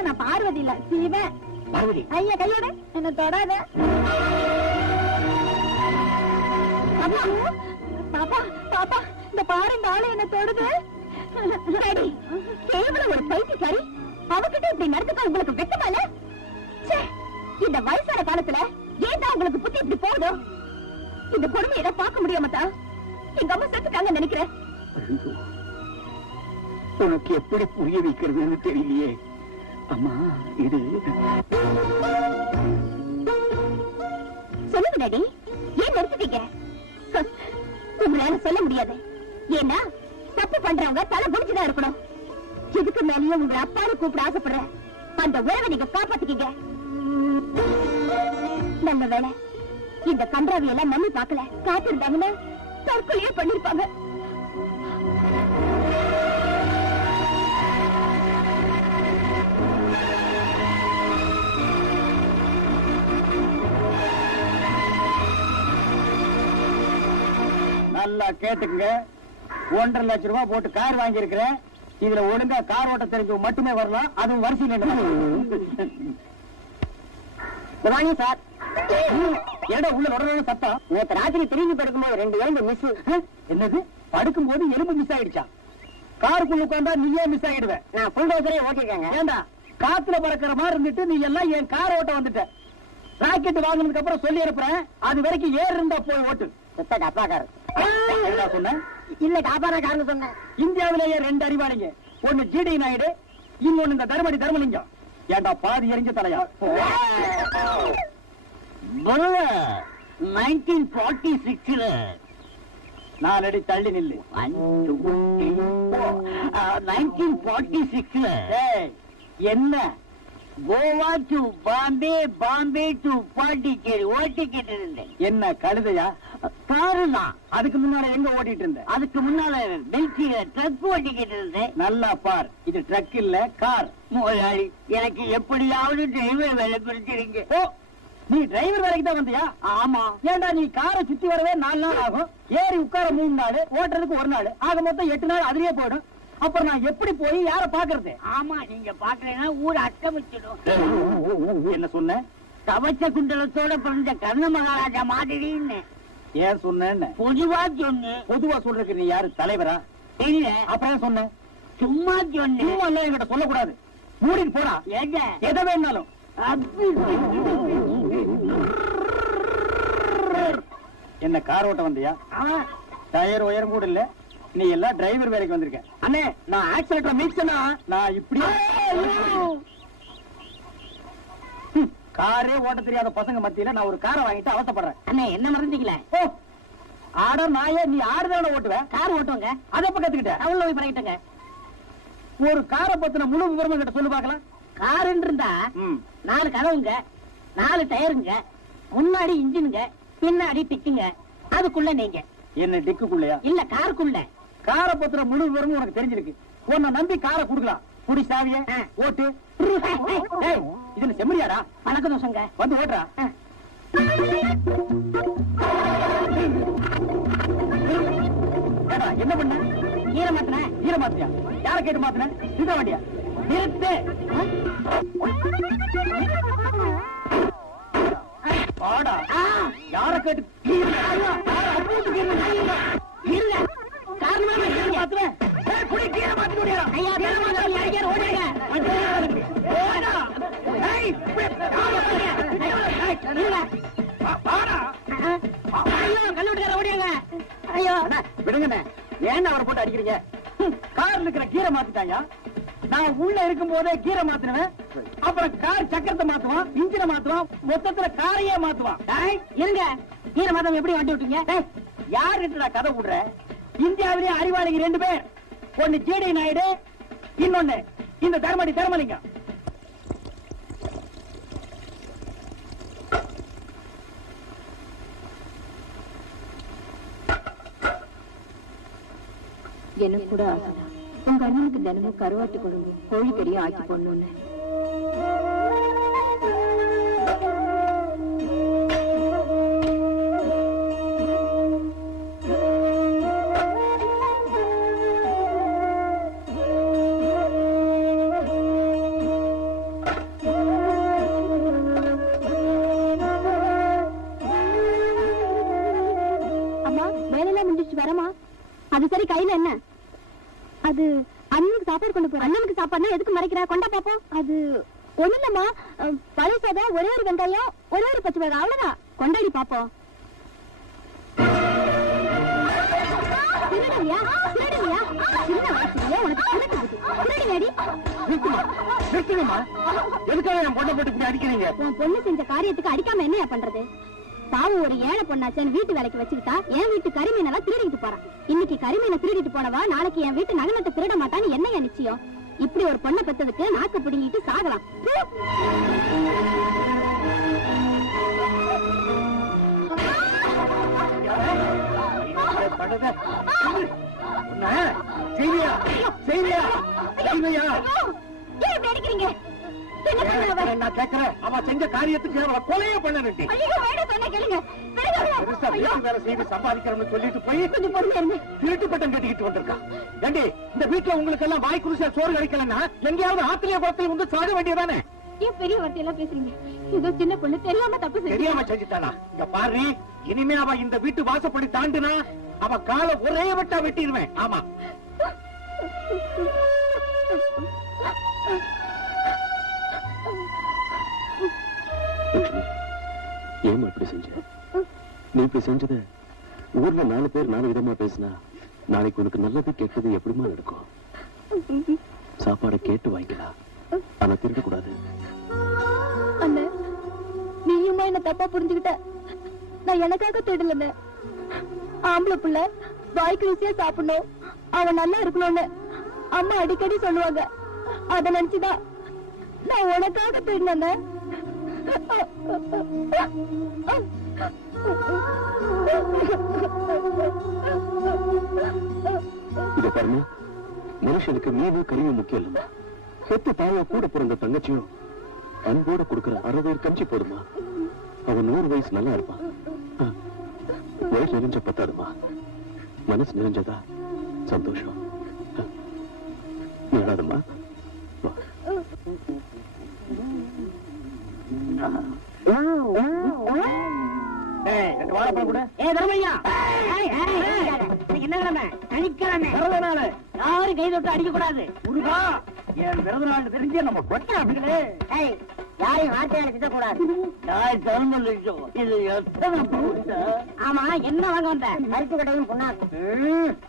நான் பார்வதி இல்ல, சிவன். பார்வதி, ஐயா கையோட என்ன தொடாத. பாப்பா பாப்பா, இந்த பாரு, இந்த ஆளு என்ன தொடுது. கேவலம் ஒரு பைத்தியக்காரி, அவகிட்ட இப்படி நடந்துக்க உங்களுக்கு வெட்டமா இல்ல? இந்த வயசான காலத்துல ஏன் உங்களுக்கு புத்தி இப்படி போகுதோ? இந்த கொடுமையை பார்க்க முடியாமத்தா எங்க அம்மா செத்துட்டாங்க நினைக்கிறேன். உனக்கு எப்படி புரிய வைக்கிறதுன்னு தெரியலையே. அம்மா, இது சொல்லுங்க டாடி, ஏன் நிறுத்திட்டீங்க? உங்களால சொல்ல முடியாது. ஏன்னா தப்பு பண்றவங்க தலை குடிச்சுதான் இருக்கணும். இதுக்கு மேலேயும் உங்க அப்பாவை கூப்பிட ஆசைப்படுற அந்த உறவை நீங்க காப்பாத்திக்கீங்க. நல்ல வேலை இந்த கன்றாவி எல்லாம் மண்ணி பார்க்கல. காத்திருந்தாங்கன்னா தற்கொலையே பண்ணிருப்பாங்க. நல்லா கேட்டுக்குங்க. 1.5 லட்சம் ரூபாய் போட்டு கார் வாங்கி இருக்கிறேன். இதுல ஒழுங்கா கார் ஓட்ட தெரிஞ்சவங்க மட்டுமே வரலாம். அதுவும் வரிசையில் வாங்கி சார். என்னடா உள்ள நுழைய சத்தம்? நேற்று ராத்திரி திரும்பி படுக்கும்போது 2 எலும்பு மிஸ். என்னது? படுக்கும்போது எலும்பு மிஸ் ஆயிடுச்சா? காருக்குள்ள உட்கார்ந்தா நீயே மிஸ் ஆயிடுவேன். நான் ஃபுல் டோசரே ஓட்டிருக்கேங்க. ஏண்டா காத்துல பறக்கிற மாதிரி இருந்துட்டு நீ எல்லாம் என் கார் ஓட்ட வந்துட்ட. ராக்கெட் வாங்கினதுக்கு அப்புறம் சொல்லி அனுப்புறேன். அது வரைக்கும் ஏறு இருந்தா போய் ஓட்டு. இல்ல காப்பாரக்காரன்னு சொன்னேன். இந்தியாவிலேயே 2 அறிவாளிங்க. ஒண்ணு ஜிடி நாயுடு, இன்னொன்னு இந்த தர்மடி தர்மலிங்கம். ஏண்டா பாதி எரிஞ்ச தலையா? 1946 4 அடி தள்ளி நில்லு. 1946 என்ன கோவா டு பாம்பே, பாம்பே டு பாண்டிச்சேரி ஓட்டிக்கிட்டு இருந்தேன். என்ன கழுதையா? காரு தான். அதுக்கு முன்னால எங்க ஓட்டிட்டு இருந்தேன்? அதுக்கு முன்னால டெல்லியில ட்ரக் ஓட்டிக்கிட்டு இருந்தேன். நல்லா பார், இது ட்ரக் இல்ல கார். முதலாளி, எனக்கு எப்படியாவது டிரைவர் வேலை பிடிச்சிருங்க. ஓ, நீ டிரைவர் வேலைக்கு தான் வந்தியா? ஆமா. ஏண்டா நீ காரை சுத்தி வரவே 4 நாள் ஆகும், ஏறி உட்கார 3 நாள், ஓட்டுறதுக்கு 1 நாள், ஆக மொத்தம் 8 நாள் அதுலயே போயிடும். அப்புறம் நான் எப்படி போய் யார பாக்குறது? ஆமா, நீங்க பாக்கலைன்னா ஊர் அட்டமிச்சிடும். என்ன சொன்ன? கவச்ச குண்டலத்தோட பிறந்த கர்ண மகாராஜா மாதிரின்னு. ஏன் சொன்ன? பொதுவா சொன்ன. பொதுவா சொல்றதுக்கு நீ யாரு, தலைவரா? தெரியல. அப்புறம் சொன்ன? சும்மா சொன்ன. சும்மா எல்லாம் என்கிட்ட சொல்லக்கூடாது. மூடிட்டு போடா. ஏங்க எதை வேணாலும். என்ன கார் ஓட்ட வந்தியா? டயர் உயரம் கூட இல்ல, நீ எல்லாம் டிரைவர் வேலைக்கு வந்திருக்க. அண்ணே, நான் ஆக்சிடென்ட்ல மீட்சனா நான் இப்படி காரே ஓட்ட தெரியாத பசங்க மத்தியில நான் ஒரு காரை வாங்கிட்டு அவசப்படுறேன். அண்ணே, என்ன மறந்துட்டீங்களே? ஓ, ஆட நாயே, நீ ஆடுதான ஓட்டுவேன், கார் ஓட்டுவங்க. அதை இப்ப கத்துக்கிட்ட? அவங்கள போய் பழகிட்டங்க. ஒரு காரை பத்தின முழு விவரமா கிட்ட சொல்லு பாக்கலாம். காருன்னு இருந்தா 4 கதவுங்க, 4 டயருங்க, முன்னாடி இன்ஜினுங்க, பின்னாடி டிக்குங்க, அதுக்குள்ள நீங்க. என்ன டிக்குக்குள்ளயா? இல்ல, காருக்குள்ள. காரை பத்தின முழு விவரமும் உனக்கு தெரிஞ்சிருக்கு. உன்னை நம்பி காரை குடுக்கலாம். குடி சாவிய ஓட்டு. இது செம்மறியாடா? பழக்க தோசங்க. வந்து ஓட்டுறா. என்ன பண்ண? ஈர மாத்தின? ஈர மாத்தியா? யார கேட்டு மாத்தின? நிறுத்த வேண்டியா? நிறுத்து. பாடா. யார கேட்டு? விடுங்க, ஏன் அவரை போட்டு அடிக்கிறீங்க? கார்ல இருக்கிற கீரை மாத்திட்டாங்க. நான் உள்ள இருக்கும் போதே கீரை மாத்தினவன், அப்புறம் கார் சக்கரத்தை மாத்துவான், இன்ஜினை மாத்துவான், மொத்தத்துல காரையே மாத்துவான். இருங்க, ஈர மதம் எப்படி வண்டி விட்டீங்க? யாருடா கதை விடுற? இந்தியாவிலேயே அறிவாளிங்க 2 பேர். ஒன்னு ஜேடி நாயுடு, இன்னொன்னு இந்த தர்மலிங்கம். எனக்கு கூட ஆசைதான் உங்க அண்ணனுக்கு தினமும் கருவாட்டு குழம்பு கோழிக்கறியும் ஆக்கி போடணும்னு. அம்மா வேலையெல்லாம் முடிஞ்சிச்சு வரமா? அது சரி, கையில என்ன? அது அண்ணனுக்கு சாப்பாடு கொண்டு போறேன். அண்ணனுக்கு சாப்பாடுனா எதுக்கு மறைக்கிறா? கொண்டா பாப்போம். அது ஒண்ணு இல்லம்மா, பழைய சாதம், ஒரே ஒரு வெங்காயம், ஒரே ஒரு பச்சை மிளகாய், அவ்வளவுதான். கொண்டாடி பாப்போம். திருடுவியா? திருடுவியா? சின்ன வயசுலயே உனக்கு திருட்டு புத்தி. திருடுவியாடி? நிறுத்துங்கம்மா. எதுக்காக என் பொண்ணை போட்டு இப்படி அடிக்கிறீங்க? உன் பொண்ணு செஞ்ச காரியத்துக்கு அடிக்காம என்னையா பண்றது? பாவம், ஒரு ஏழை பொண்ணாச்சேன்னு வீட்டு வேலைக்கு வச்சுக்கிட்டா என் வீட்டு கரிமீனெல்லாம் திருடிட்டு போறான். இன்னைக்கு கரிமீனை திருடிட்டு போனவா நாளைக்கு என் வீட்டு நகனத்தை திருட மாட்டான்னு என்னையா நிச்சயம்? இப்படி ஒரு பொண்ணை பெற்றதுக்கு நாக்கு பிடிங்கிட்டு சாகலாம். அடிக்கிறீங்க? நான் கேட்கிறேன், அவன் செஞ்ச காரியத்துக்கு கொலையே பண்ண வேண்டி வேலை செய்து சம்பாதிக்கிறோம்னு சொல்லிட்டு போய் திருட்டு பட்டம் கட்டிக்கிட்டு வந்திருக்கான். ஏண்டி, இந்த வீட்டுல உங்களுக்கு எல்லாம் வாய் குடிசா சோறு கிடைக்கலன்னா எங்கேயாவது ஆத்திரிய குளத்தில் வந்து சாக வேண்டியதானே? ஏன் பெரிய வார்த்தையெல்லாம் பேசுறீங்க? ஏதோ சின்ன பொண்ணு தெரியாம தப்பு தெரியாம செஞ்சுட்டானா? இங்க பாரு, இனிமே அவ இந்த வீட்டு வாசப்படி தாண்டினா அவ காலை ஒரே வெட்டா வெட்டிடுவேன். ஆமா, ஏமா இப்படி செஞ்ச? நீ இப்படி செஞ்சத ஊர்ல 4 பேர் 4 விதமா பேசினா நாளைக்கு உனக்கு நல்லது கெட்டது எப்படிமா நடக்கும்? சாப்பாடை கேட்டு வாங்கிக்கலாம், ஆனா திருடக்கூடாது. அண்ணே, நீயுமா என்ன தப்பா புரிஞ்சுக்கிட்ட? நான் எனக்காக தேடல. ஆம்பளை பிள்ளை வாய்க்கு ருசியா சாப்பிடணும், அவன் நல்லா இருக்கணும்னு அம்மா அடிக்கடி சொல்லுவாங்க. அத நினைச்சுதான் நான் உனக்காக தேடினேன். இத பாருங்க, மனுஷனுக்கு மீது கருவி முக்கியம் இல்லைமா. சொத்து தாயா கூட பிறந்த தங்கச்சியும் அன்போட கொடுக்கிற 60 கஞ்சி போடுமா, அவன் 100 வயசு நல்லா இருப்பான். வயசு நிறைஞ்ச பத்தாதுமா, மனசு நிறைஞ்சதா சந்தோஷம். நடாதம்மா. வாழைப்பழம் கூட. தர்மையா, என்ன கிழமை? சனிக்கிழமை பிறந்த நாள். யாரும் கை தொட்டு அடிக்க கூடாது. முருகா, என் பிறந்த நாள் தெரிஞ்சு நம்ம கொட்டாங்களே. யாரையும் வார்த்தையால திட்டக்கூடாது. இது எத்தனை பவுன்? ஆமா, என்ன வாங்க வந்த? மருத்து கடையும் புண்ணாக்கு.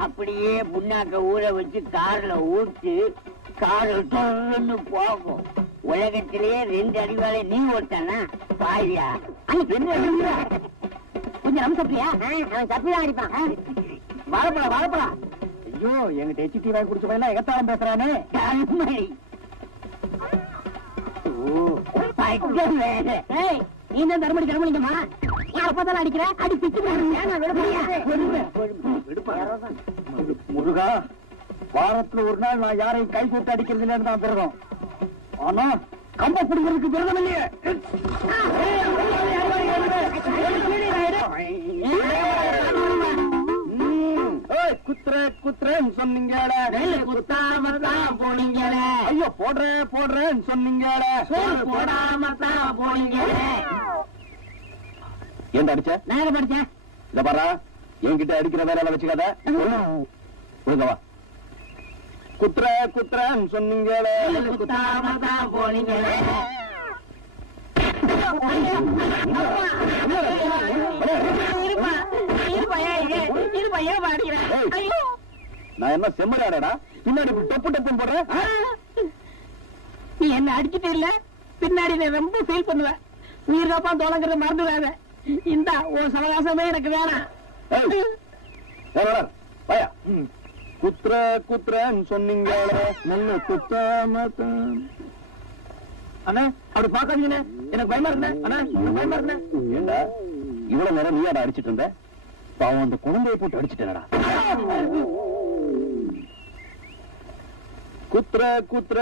அப்படியே புண்ணாக்க ஊற வச்சு கார்ல ஊற்றி கார் தொடர்ந்து போகும். உலகத்திலேயே 2 அடிவாளை நீ ஓட்டானா பாயா? கொஞ்சம் நம்ம சப்பியா? அவன் சப்பிதான் அடிப்பான். வாழைப்பழம். ஐயோ, எங்கிட்ட எச்டி வாங்கி குடிச்ச பையன் எகத்தாலும் பேசுறானே. நீ தான் தர்மலிங்கம்மா? அப்பதான் அடிக்கிற? அடி பிச்சு முருகா, வாரத்துல ஒரு நாள் நான் யாரையும் கை போட்டு அடிக்கிறது இல்லைன்னு தான் விரதம். ஆனா கம்ப பிடிக்கிறதுக்கு விரதம் இல்லையே. குத்துறேன்னு சொன்னீங்க, குத்தாமத்தான் போனீங்க. ஐயோ, போடுறேன்னு சொன்னீங்க, போடாமத்தான் போனீங்க. ஏன் அடிச்ச? நான் படிச்சேன். இத பாரா, என்கிட்ட அடிக்கிற வேலை வச்சுக்காத. ஒழுங்கவா. குத்துறேன்னு சொன்னீங்க, குத்தாமத்தான் போனீங்க. நான் என்ன செம்மறாடா? பின்னாடி டொப்பு டப்புன்னு போடுறேன். நீ என்ன அடிச்சுட்டு இல்ல, பின்னாடி ரொம்ப ஃபீல் பண்ணுவேன். உயிர் காப்பா தோலங்கிறத மறந்துடாத. இந்த உன் சவகாசமே எனக்கு வேணாம். பயா குத்ர குத்ரன்னு சொன்னீங்க நல்ல குத்தாம அண்ணா அப்படி பாக்காதீங்கண்ணே, எனக்கு பயமா இருந்தேன். அண்ணா பயமா இருந்தேன். ஏண்டா இவ்வளவு நேரம் நீயாடா அடிச்சிட்டு இருந்த? பாவம் அந்த குழந்தைய போட்டு அடிச்சிட்டேனடா. குத்ர குத்ர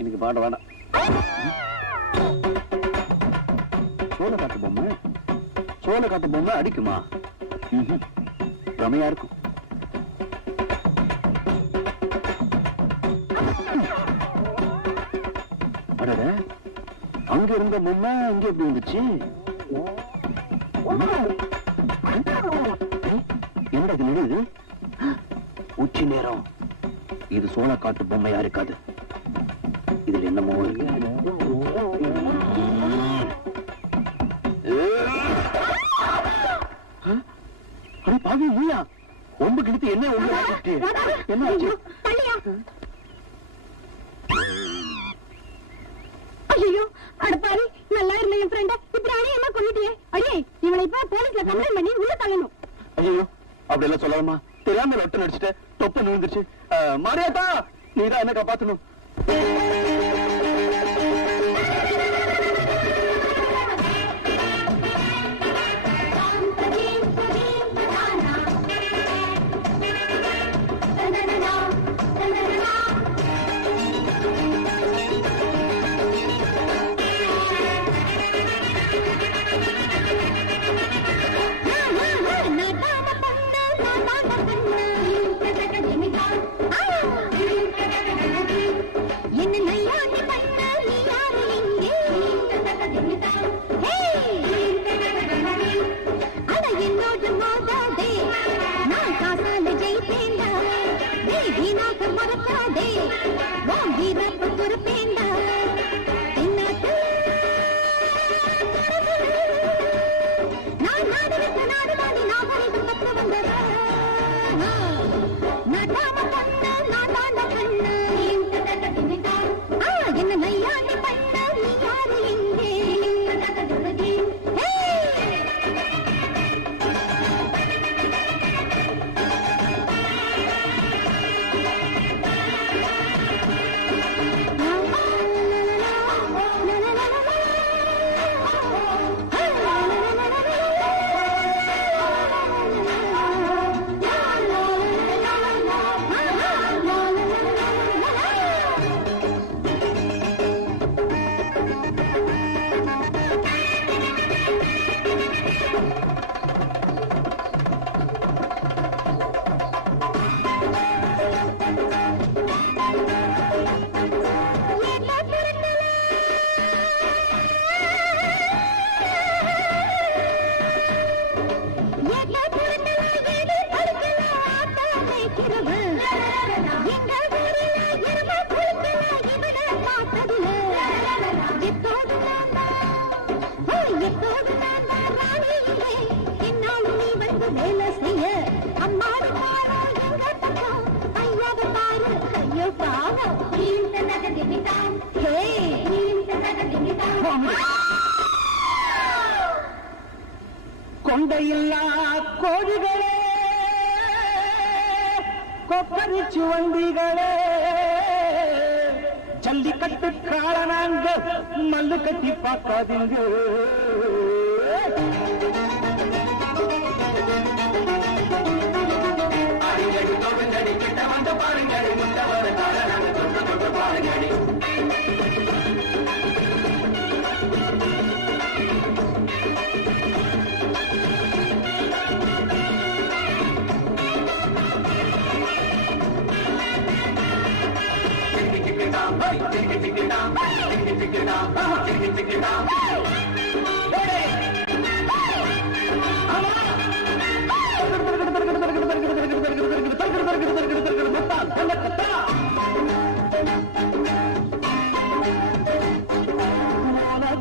எனக்கு பாட வேணாம். சோளக்காட்டு பொம்மை சோளக்காட்டு பொம்மை அடிக்குமா? ரமையா இருக்கும். அடட அங்க இருந்த பொம்மை இங்க எப்படி வந்துச்சு? என்னது நினைவு? உச்சி நேரம். இது சோளக்காட்டு பொம்மையா இருக்காது. இதுல என்னமோ இருக்கு. அட பாவி நீயா? ரொம்ப கிழித்து என்ன உள்ள வச்சிட்டு என்ன ஆச்சு? ஐயோ அடப்பாரி, நல்லா இருந்த என் ஃப்ரெண்ட இப்படி அணியமா கொண்டுட்டியே. அடியே இவனை இப்ப போலீஸ்ல கம்ப்ளைண்ட் பண்ணி உள்ள தள்ளணும். ஐயோ அப்படி எல்லாம் சொல்லாமா? தெரியாம லொட்டு நடிச்சுட்டு தொப்ப நுழுந்துச்சு. மாரியாத்தா நீதான் என்ன காப்பாத்தணும். கொண்டையில்லா கோழிகளே, கொப்பரிச்சு வண்டிகளே, ஜல்லிக்கட்டு காலனாங்க மல்லு கட்டி பார்க்காதீங்க.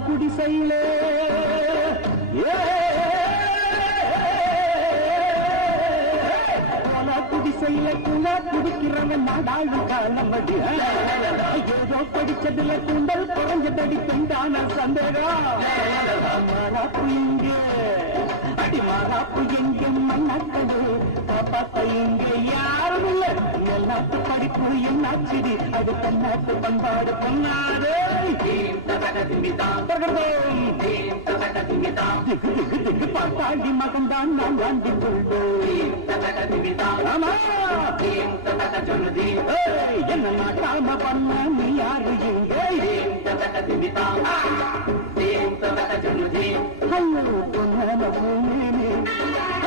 குடிசையிலே குடிசை ஆசையில கூட குடிக்கிறவன் நாடாளும் காலம் அது. ஏதோ படிச்சதுல கூந்தல் குறைஞ்சதடி பெண்டான சந்தேகம். மாறாப்பு எங்க அடி மாறாப்பு எங்க மண்ணாக்கது பாப்பா இங்க யாரும் இல்ல. எல்லாத்து படிப்பு என்னாச்சுடி அது தன்னாட்டு பண்பாடு பொன்னாடு. பாட்டாளி மகன்தான் நான் வாண்டி கொள்வோம். என்ன நாட்டாம பண்ண நீ யாரு இங்க? ஐயோ பொன்னான பூமி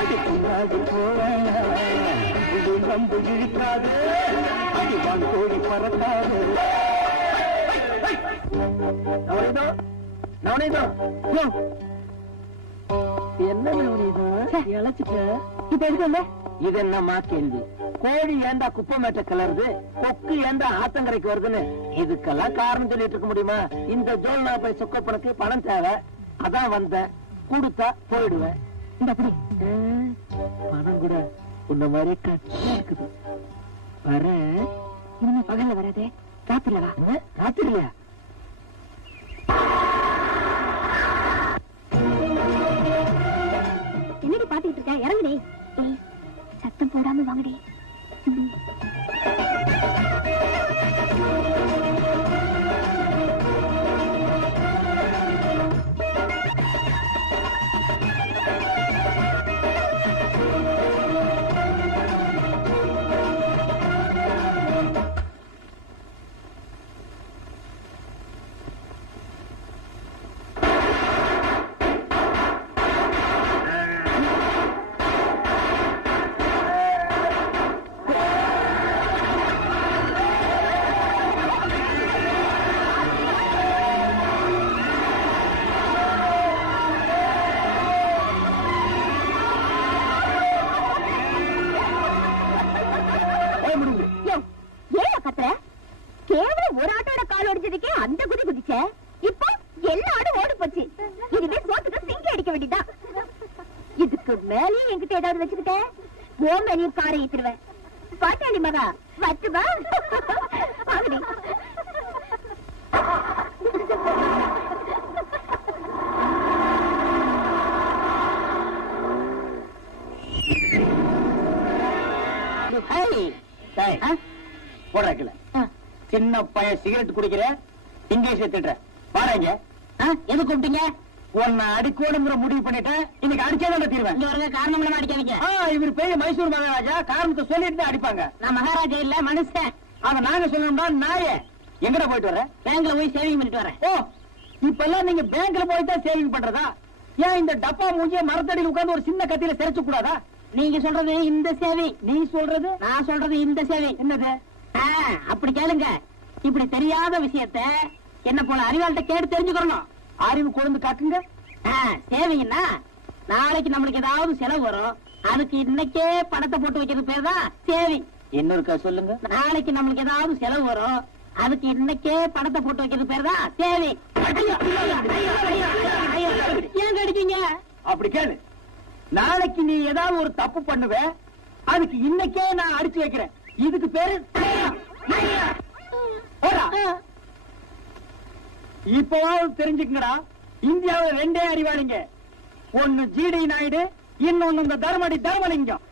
அது பொன்னாடி போவேன். இது நம்பு இழுக்காது அது வான் கோடி பறக்காது. என்ன இழைச்சிட்டு இப்ப எடுக்கல. இது என்னமா கேள்வி? கோழி ஏண்டா குப்பை மேட்ட கிளறுது, கொக்கு ஏண்டா ஆத்தங்கரைக்கு வருதுன்னு இதுக்கெல்லாம் காரணம் சொல்லிட்டு இருக்க முடியுமா? இந்த ஜோல்னா போய் சொக்கப்பனுக்கு பணம் தேவை, அதான் வந்தேன். கொடுத்தா போயிடுவேன். இந்த அப்படி பணம் கூட உன்ன மாதிரி கட்சியா இருக்குது. வர இனிமே பகல்ல வராதே, ராத்திரில வா. ராத்திரிலையா? என்னடி பாத்துக்கிட்டு இருக்க? இறங்குடி. சத்தம் போடாம வாங்கடி. ஒரு ஆட்டோட கால் ஒடிச்சதுக்கே அந்த குதி குதிச்ச. இப்போ எல்லா ஆடும் ஓடி போச்சு. இதுவே சோத்துக்கு சிங்கி அடிக்க வேண்டியதான். இதுக்கு மேலேயும் என்கிட்ட ஏதாவது வச்சுக்கிட்ட ஓ மேலையும் காரை ஏத்துருவேன். பாட்டாளி மகா வச்சுவா. வாங்கடி. போடுறல சின்ன பையன் சிகரெட் குடிக்கிற, இங்கிலீஷ்ல திட்டுற. பாருங்க, எது கூப்பிட்டீங்க? உன்னை அடிக்கோடுங்கிற முடிவு பண்ணிட்டேன். இன்னைக்கு அடிச்சே தீர்வேன். காரணம் எல்லாம் அடிக்காதீங்க. இவர் பெரிய மைசூர் மகாராஜா, காரணத்தை சொல்லிட்டு தான் அடிப்பாங்க. நான் மகாராஜா இல்ல, மனுஷன். அத நாங்க சொல்லணும்னா நாய எங்கட போயிட்டு வர? பேங்க்ல போய் சேவிங் பண்ணிட்டு வரேன். ஓ, இப்ப எல்லாம் நீங்க பேங்க்ல போய் தான் சேவிங் பண்றதா? ஏன் இந்த டப்பா மூஞ்சிய மரத்தடியில் உட்கார்ந்து ஒரு சின்ன கத்தியில சிரைச்சு கூடாதா? நீங்க சொல்றது இந்த சேவை, நீ சொல்றது நான் சொல்றது இந்த சேவை. என்னது? அப்படி கேளுங்க. இப்படி தெரியாத விஷயத்த என்ன போல அறிவாள்கிட்ட கேட்டு தெரிஞ்சுக்கணும். அறிவு கொண்டு காட்டுங்க. சேவைன்னா நாளைக்கு நம்மளுக்கு ஏதாவது செலவு வரும், அதுக்கு இன்னைக்கே பணத்தை போட்டு வைக்கிறது பேர் தான் சேவை. இன்னொருக்கா சொல்லுங்க. நாளைக்கு நம்மளுக்கு ஏதாவது செலவு வரும், அதுக்கு இன்னைக்கே பணத்தை போட்டு வைக்கிறது பேர் தான் சேவை. ஏன் கடிக்கீங்க? அப்படி கேளு. நாளைக்கு நீ ஏதாவது ஒரு தப்பு பண்ணுவ, அதுக்கு இன்னைக்கே நான் அடிச்சு வைக்கிறேன். இதுக்கு பேரு இப்பவாவது தெரிஞ்சுக்கங்கடா. இந்தியாவில் ரெண்டே அறிவாளிங்க. ஒன்னு ஜிடி நாயுடு, இன்னொன்னு இந்த தர்மடி தர்மலிங்கம்.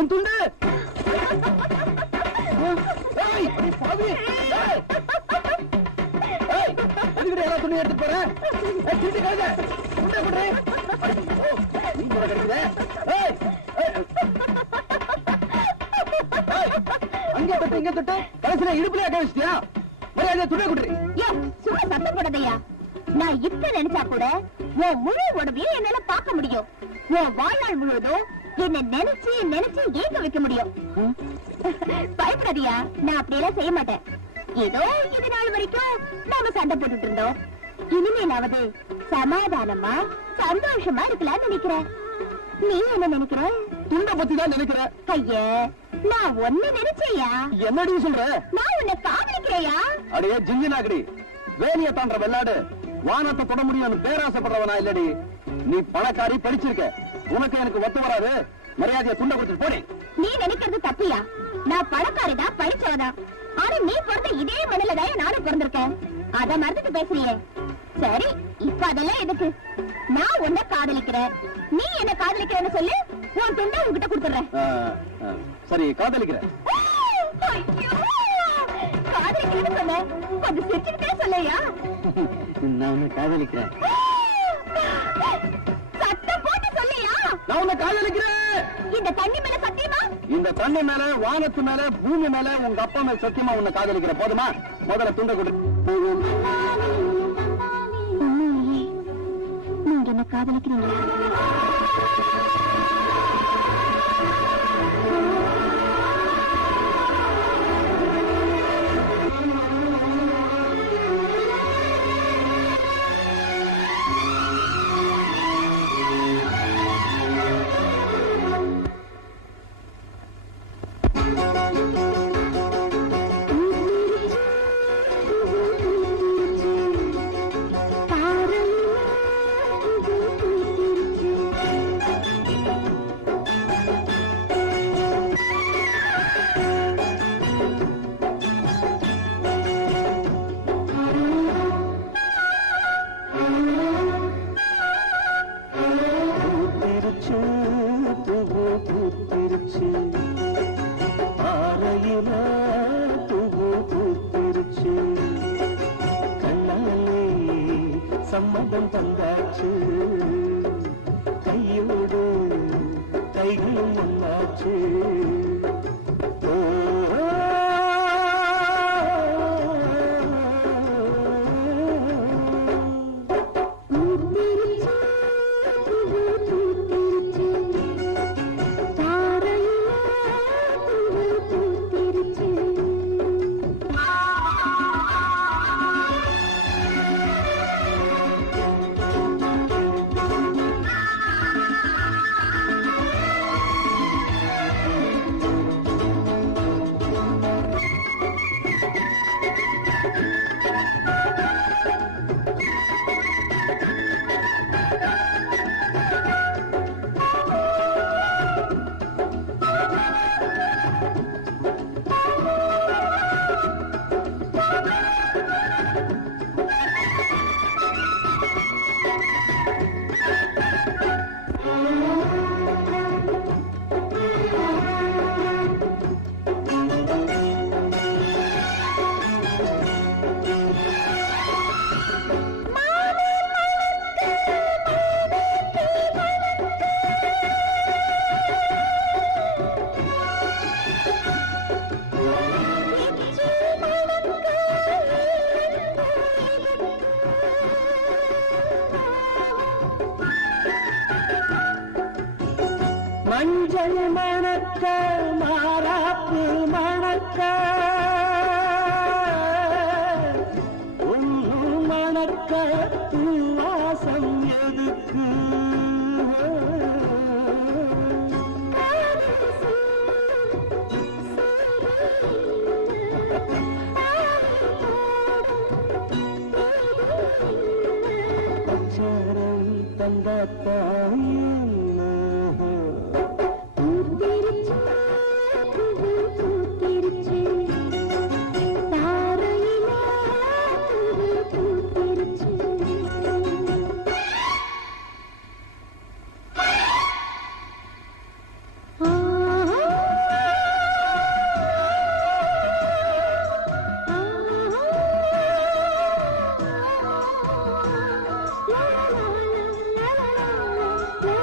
என் துண்டு துணி எடுத்து போறேன். அங்கே தொட்டு இங்க தொட்டு கடைசியில இடுப்புல அக்க வச்சிட்டியா? மரியாதை துணை குடுறி. சும்மா சத்தம் போடாதயா. நான் இப்ப நினைச்சா கூட உன் முழு உடம்பையும் என்னால பார்க்க முடியும். உன் வாழ்நாள் முழுவதும் என்ன நினைச்சு நினைச்சு ஏங்க வைக்க முடியும். பயப்படாதியா, நான் அப்படியெல்லாம் செய்ய மாட்டேன். ஏதோ இது நாள் வரைக்கும் நாம சண்டை போட்டுட்டு இருந்தோம். இனிமேலாவது சமாதானமா சந்தோஷமா இருக்கலாம்னு நினைக்கிறேன். நீ என்ன நினைக்கிற? துண்டை பத்தி தான் நினைக்கிற. ஐய, நான் ஒண்ணு நினைச்சேயா. என்னடி சொல்ற? நான் உன்னை காதலிக்கிறேயா? அடையே ஜிஞ்சினாக்கடி, வேலிய தாண்ட வெள்ளாடு வானத்தை தொட முடியும்னு பேராசைப்படுறவனா இல்லடி. நீ பணக்காரி, படிச்சிருக்க, உனக்கு எனக்கு ஒத்து வராது. மரியாதையை துண்டை கொடுத்துட்டு போடி. நீ நினைக்கிறது தப்பியா? நான் பணக்காரிதான், படிச்சவதான். ஆனா நீ பிறந்த இதே மண்ணில தான் நானும் பிறந்திருக்கேன். அத மறந்துட்டு பேசுறியே. சரி, இப்ப அதெல்லாம் எதுக்கு? நான் உன்னை காதலிக்கிறேன், நீ என்ன காதலிக்கிறேன்னு சொல்லு. உன் துண்டை உன்கிட்ட கொடுத்துறேன். சரி, காதலிக்கிறேன். காதலிக்கிறேன்னு சொன்ன, கொஞ்சம் சிரிச்சுக்கிட்டே சொல்லையா? நான் உன்னை காதலிக்கிறேன். சத்தம் போட்டு சொல்லையா? நான் உன்னை காதலிக்கிறேன். இந்த தண்ணி மேல சத்தியமா? இந்த தண்ணி மேல, வானத்து மேல, பூமி மேல, உங்க அப்பா மேல சத்தியமா உன்னை காதலிக்கிற. போதுமா? முதல்ல துண்டை கொடு. உண்மையிலேயே நீங்க என்ன காதலிக்கிறீங்களா? சம்மதம் தந்தாச்சு, கையோடு கைகளும் ஒன்னாச்சு. மஞ்சள் மணக்க, மாறாப்பு மணக்க, ஒன்று மணக்க, வாசம் எதுக்கு? அச்சாரம் தந்தாத்தான் la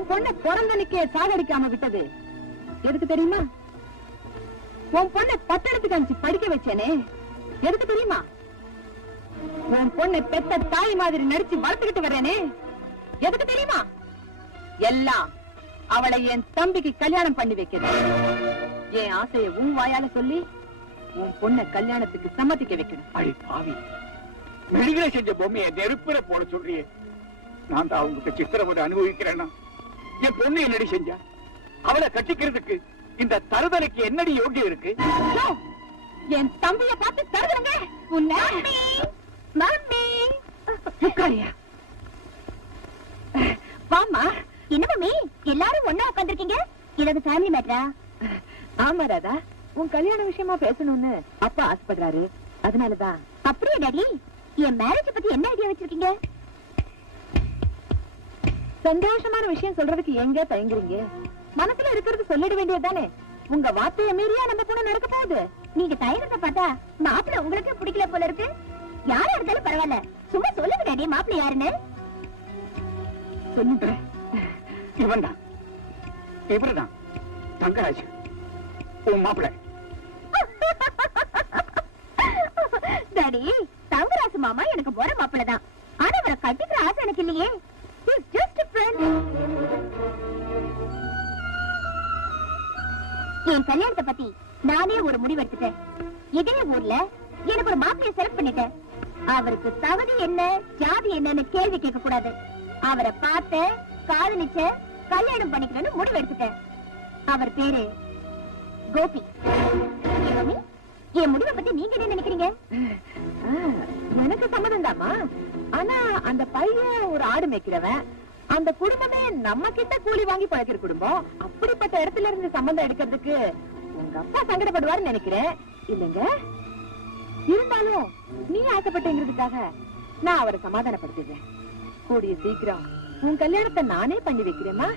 உன் பொண்ணை பிறந்தனுக்கே சாகடிக்காம விட்டது எதுக்கு தெரியுமா? உன் பொண்ணை பட்டணத்துக்கு அனுப்பிச்சு படிக்க வச்சேனே எதுக்கு தெரியுமா? உன் பொண்ணை பெத்த தாய் மாதிரி நடிச்சு வளர்த்துக்கிட்டு வரேனே எதுக்கு தெரியுமா? எல்லாம் அவளை என் தம்பிக்கு கல்யாணம் பண்ணி வைக்கணும். என் ஆசையை உன் வாயால சொல்லி உன் பொண்ணை கல்யாணத்துக்கு சம்மதிக்க வைக்கணும். அடி பாவி, மெழுகிற செஞ்ச பொம்மையை நெருப்புல போட சொல்றியே. நான் தான் அவங்களுக்கு சித்திரவதை அனுபவிக்கிறேன்னா என் பொண்ணு என்னடி செஞ்சா? அவளை கட்டிக்கிறதுக்கு இந்த தருதலைக்கு என்னடி யோகியம் இருக்கு? என் தம்பியை பார்த்து தருதுங்க உன்னை. மம்மி வாமா. என்ன மம்மி எல்லாரும் ஒண்ணா உட்கார்ந்திருக்கீங்க? ஏதாவது ஃபேமிலி மேட்டரா? ஆமா ராதா, உன் கல்யாண விஷயமா பேசணும்னு அப்பா ஆசைப்படுறாரு, அதனாலதான். அப்படியே டாடி, என் மேரேஜ் பத்தி என்ன ஐடியா வச்சிருக்கீங்க? சந்தோஷமான விஷயம் சொல்றதுக்கு எங்க தயங்குறீங்க? மனசுல இருக்கிறது சொல்லிட வேண்டியதுதானே. உங்க வார்த்தையை மீறியா நம்ம பொண்ணு நடக்க போகுது. நீங்க தயங்குறத பார்த்தா மாப்பிள்ள உங்களுக்கு பிடிக்கல போல இருக்கு. யாரா இருந்தாலும் பரவாயில்ல, சும்மா சொல்லுங்க டாடி மாப்பிள்ள யாருன்னு. சொல்லுறேன். இவன் தான், இவர்தான் தங்கராஜ், உன் மாப்பிள்ள. டாடி, தங்கராசு மாமா எனக்கு போற மாப்பிள்ள தான். ஆனா அவரை கட்டிக்கிற ஆசை எனக்கு இல்லையே. He's just a friend. என் கல்யாணத்தை பத்தி நானே ஒரு முடிவு எடுத்துட்டேன். இதே ஊர்ல எனக்கு ஒரு மாப்பிள்ளைய செலக்ட் பண்ணிட்டேன். அவருக்கு தகுதி என்ன, ஜாதி என்னன்னு கேள்வி கேட்க கூடாது. அவரை பார்த்த, காதலிச்ச, கல்யாணம் பண்ணிக்கணும்னு முடிவு எடுத்துட்டேன். அவர் பேரு கோபி. என் முடிவை பத்தி நீங்க என்ன நினைக்கிறீங்க? எனக்கு சம்மதம் தாமா. ஆனா அந்த பையன் ஒரு ஆடு மேய்க்கிறவன். அந்த குடும்பமே நம்ம கிட்ட கூலி வாங்கி பழக்கிற குடும்பம். அப்படிப்பட்ட இடத்துல இருந்து சம்பந்தம் எடுக்கிறதுக்கு உங்க அப்பா சங்கடப்படுவார்னு நினைக்கிறேன். இல்லைங்க, இருந்தாலும் நீ ஆசைப்பட்டேங்கிறதுக்காக நான் அவரை சமாதானப்படுத்திடுறேன். கூடிய சீக்கிரம் உன் கல்யாணத்தை நானே பண்ணி வைக்கிறேமா.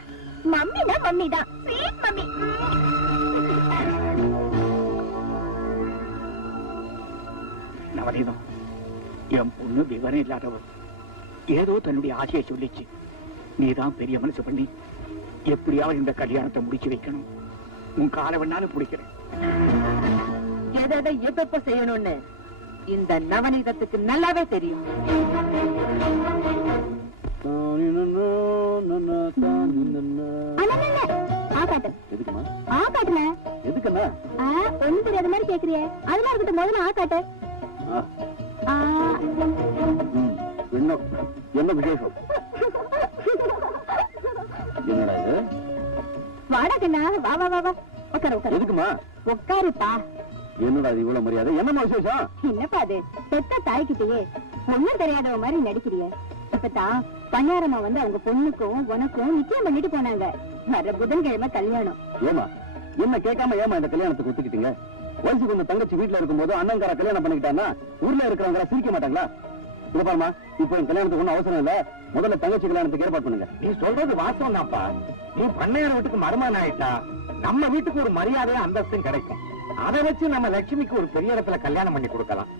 மம்மினா மம்மி தான், ஸ்வீட் மம்மி. நவநீதம், என் பொண்ணு விவரம் இல்லாதவர். ஏதோ தன்னுடைய ஆசையை சொல்லிச்சு. நீதான் பெரிய மனசு பண்ணி எப்படியாவது இந்த கல்யாணத்தை முடிச்சு வைக்கணும். உன் காலை வேணாலும் பிடிக்கிறேன். எதை எப்ப செய்யணும்னு இந்த நவநீதத்துக்கு நல்லாவே தெரியும். ஒண்ணு தெரியாத மாதிரி கேக்குறிய, அதெல்லாம் இருக்கட்டும். முதல்ல ஆக்காட்டு. என்ன விசேஷம்? என்னடா இது? வாடா கண்ணா, வா வா வா வா. உட்காரு உட்காரு. எதுக்குமா? உட்காருப்பா. என்னடா இது இவ்வளவு மரியாதை? என்னமா விசேஷம்? என்னப்பா அது, பெத்த தாய்கிட்டயே ஒண்ணும் தெரியாதவ மாதிரி நடிக்கிறிய. இப்பதான் பஞ்சாரமா வந்து அவங்க பொண்ணுக்கும் உனக்கும் நிச்சயம் பண்ணிட்டு போனாங்க. வர புதன்கிழமை கல்யாணம். ஏமா என்ன கேட்காம ஏமா இந்த கல்யாணத்துக்கு ஒத்துக்கிட்டீங்க? வயசுக்கு உங்க தங்கச்சி வீட்டுல இருக்கும்போது அண்ணங்கார கல்யாணம் பண்ணிக்கிட்டான்னா ஊர்ல இருக்கிறவங்க சிரிக்க மாட்டாங்களா? இங்க பாருமா, இப்ப என் கல்யாணத்துக்கு ஒன்னும் அவசரம் இல்ல. முதல்ல தங்கச்சி கல்யாணத்துக்கு ஏற்பாடு பண்ணுங்க. நீ சொல்றது வாஸ்தவம் தான்ப்பா. நீ பண்ணையார் வீட்டுக்கு மருமகன் ஆயிட்டா நம்ம வீட்டுக்கு ஒரு மரியாதையும் அந்தஸ்தும் கிடைக்கும். அதை வச்சு நம்ம லட்சுமிக்கு ஒரு பெரிய இடத்துல கல்யாணம் பண்ணி கொடுக்கலாம்.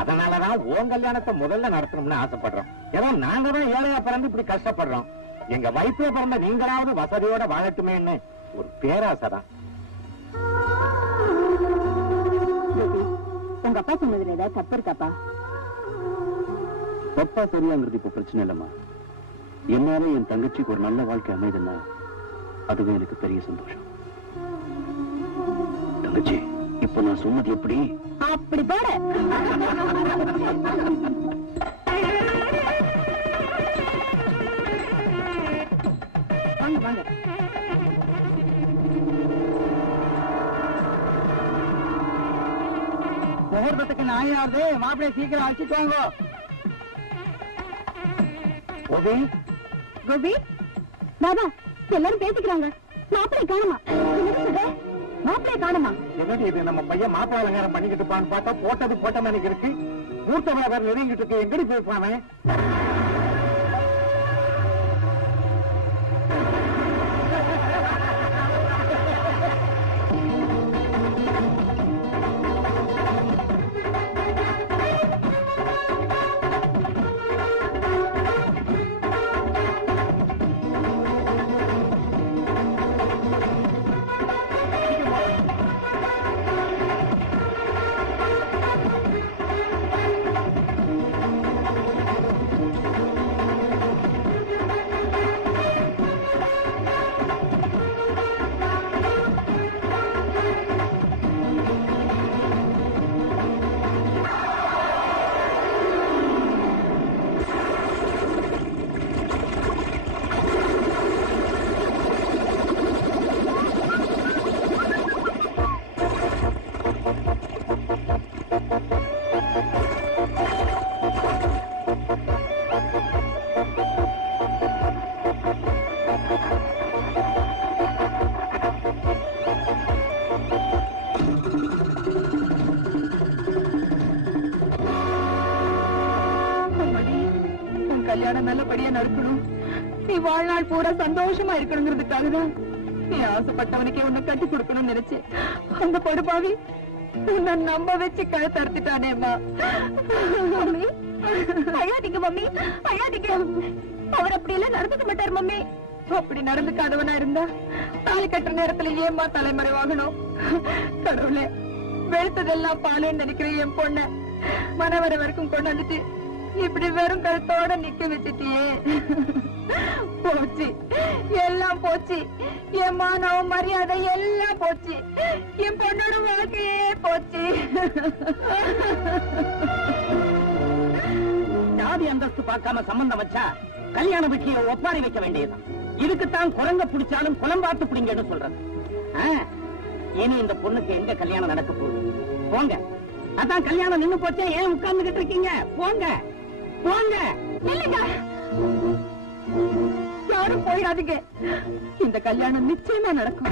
அதனாலதான் உன் கல்யாணத்தை முதல்ல நடத்தணும்னு ஆசைப்படுறோம். ஏதோ நாங்க தான் ஏழையா பிறந்து இப்படி கஷ்டப்படுறோம். எங்க வயிற்றுல பிறந்த நீங்களாவது வசதியோட வாழட்டுமேன்னு ஒரு பேராசைதான். உங்க அப்பா சொன்னதுல ஏதாவது தப்பு இருக்காப்பா? தப்பா சரியாங்கிறது இப்ப பிரச்சனை இல்லம்மா. என்னால என் தங்கச்சிக்கு ஒரு நல்ல வாழ்க்கை அமைதுன்னா அதுவே எனக்கு பெரிய சந்தோஷம். தங்கச்சி, இப்ப நான் சொன்னது எப்படி? அப்படி போட. வாங்க வாங்க. முகூர்த்தத்துக்கு நாயாவது மாப்பிள்ளை சீக்கிரம் அழைச்சிட்டு வாங்க. கோபி, கோபி, பாபா, எல்லாரும் பேசிக்கிறாங்க. மாப்பிள்ளை காணுமா? மாப்பிள்ளை காணுமா? என்னடி இது, நம்ம பையன் மாப்பிள்ளை அலங்காரம் பண்ணிக்கிட்டு இருப்பான்னு பார்த்தா போட்டது போட்ட மாதிரி இருக்கு. மூர்த்த வியாபாரம் நெருங்கிட்டு இருக்கு. எங்கடி போயிருப்பானே? கல்யாணம் நல்லபடியா நடக்கணும், நீ வாழ்நாள் பூரா சந்தோஷமா இருக்கணுங்கிறதுக்காக தான் நீ ஆசைப்பட்டவனுக்கே உன்னை கட்டி கொடுக்கணும்னு நினைச்சேன். அந்த படுபாவி உன்னை நம்ப வச்சு கழுத்து அறுத்துட்டானேம்மா. அழாதீங்க மம்மி, அழாதீங்க. அவர் அப்படி எல்லாம் நடந்துக்க மாட்டார் மம்மி. அப்படி நடந்துக்காதவனா இருந்தா தாலி கட்டுற நேரத்துல ஏம்மா தலைமறைவாகணும்? கடவுளே, வெளுத்ததெல்லாம் பாலேன்னு நினைக்கிற என் பொண்ண மனவர வரைக்கும் கொண்டு வந்துட்டு இப்படி வெறும் கழுத்தோட நிக்க வச்சுட்டியே. போச்சு, எல்லாம் போச்சு. என் மானம் மரியாதை எல்லாம் போச்சு. என் பொண்ணோட வாழ்க்கையே போச்சு. ஜாதி அந்தஸ்து பார்க்காம சம்பந்தம் வச்சா கல்யாண வீட்லயே ஒப்பாரி வைக்க வேண்டியதுதான். இதுக்குத்தான் குரங்க பிடிச்சாலும் குளம்பாத்து பிடிங்கன்னு சொல்றது. இனி இந்த பொண்ணுக்கு எங்க கல்யாணம் நடக்க போகுது? போங்க. அதான் கல்யாணம் நின்னு போச்சே, ஏன் உட்கார்ந்துகிட்டு இருக்கீங்க? போங்க போங்க. இல்லைங்க, யாரும் போயிடாதீங்க. இந்த கல்யாணம் நிச்சயமா நடக்கும்.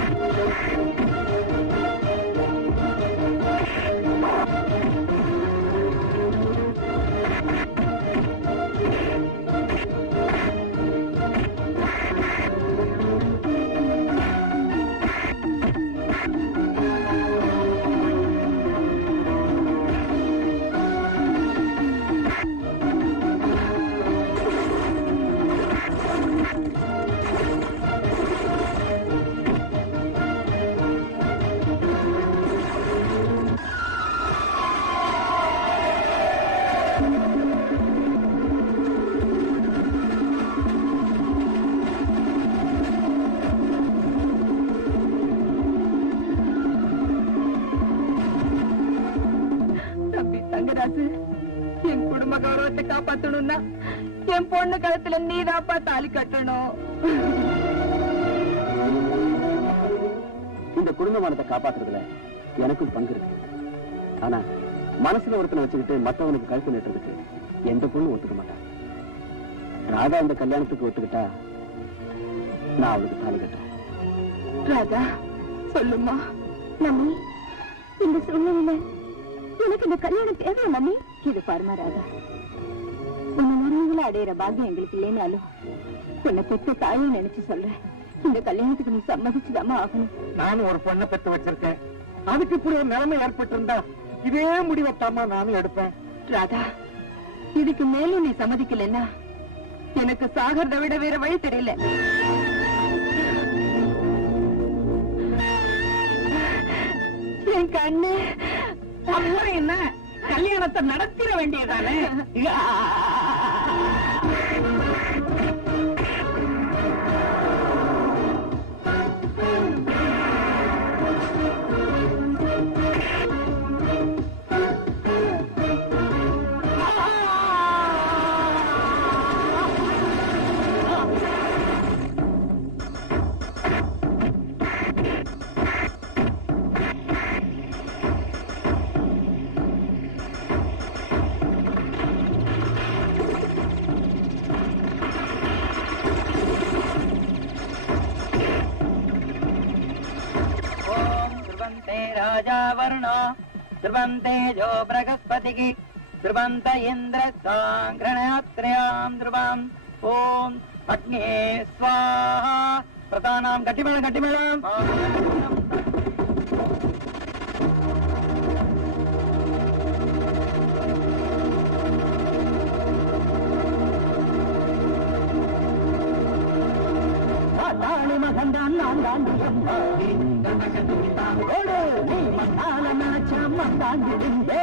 என் குடும்ப கௌரவத்தை காப்பாத்தணும்னா என் பொண்ணு கழுத்துல நீதாப்பா தாலி கட்டணும். இந்த குடும்பமானத்தை காப்பாத்துறதுல எனக்கும் பங்கு இருக்கு. ஆனா மனசுல ஒருத்தனை வச்சுக்கிட்டு மற்றவனுக்கு கழுத்து நட்டுறதுக்கு எந்த பொண்ணு ஒத்துக்க மாட்டான். ராதா இந்த கல்யாணத்துக்கு ஒத்துக்கிட்டா நான் அவளுக்கு தாலி கட்டுறேன். ராதா, சொல்லுமா. மம்மி, இந்த சூழ்நிலையில எனக்கு இந்த கல்யாணம் தேவை மம்மி. இது பாருமா ராதா, உன்னை உறவுகளை அடையிற பாக்கியம் எங்களுக்கு இல்லைனாலும் உன்னை பெற்ற தாயை நினைச்சு சொல்றேன். இந்த கல்யாணத்துக்கு நீ சம்மதிச்சுதாமா ஆகணும். நானும் ஒரு பொண்ணை பெற்று வச்சிருக்கேன். அதுக்கு இப்படி ஒரு நிலைமை ஏற்பட்டு இருந்தா இதே முடிவத்தாமா நானும் எடுப்பேன். ராதா, இதுக்கு மேலும் நீ சம்மதிக்கலன்னா எனக்கு சாகறதை விட வேற வழி தெரியல. என் கண்ணு. அப்புறம் என்ன, கல்யாணத்தை நடத்திட வேண்டியதானே? राजा वर्णो ध्रुवन्ते जो बृहस्पतिः ध्रुवन्त इन्द्र साङ्घ्रणयात्र्यां ध्रुवम् ॐ अग्ने स्वाहा प्रतानां गट्टिमेळम् தாளி மகந்தான் நான் தாண்டி எம்பாடி ஓடு நீ மத்தால நாச்சம் தாண்டிடுந்தே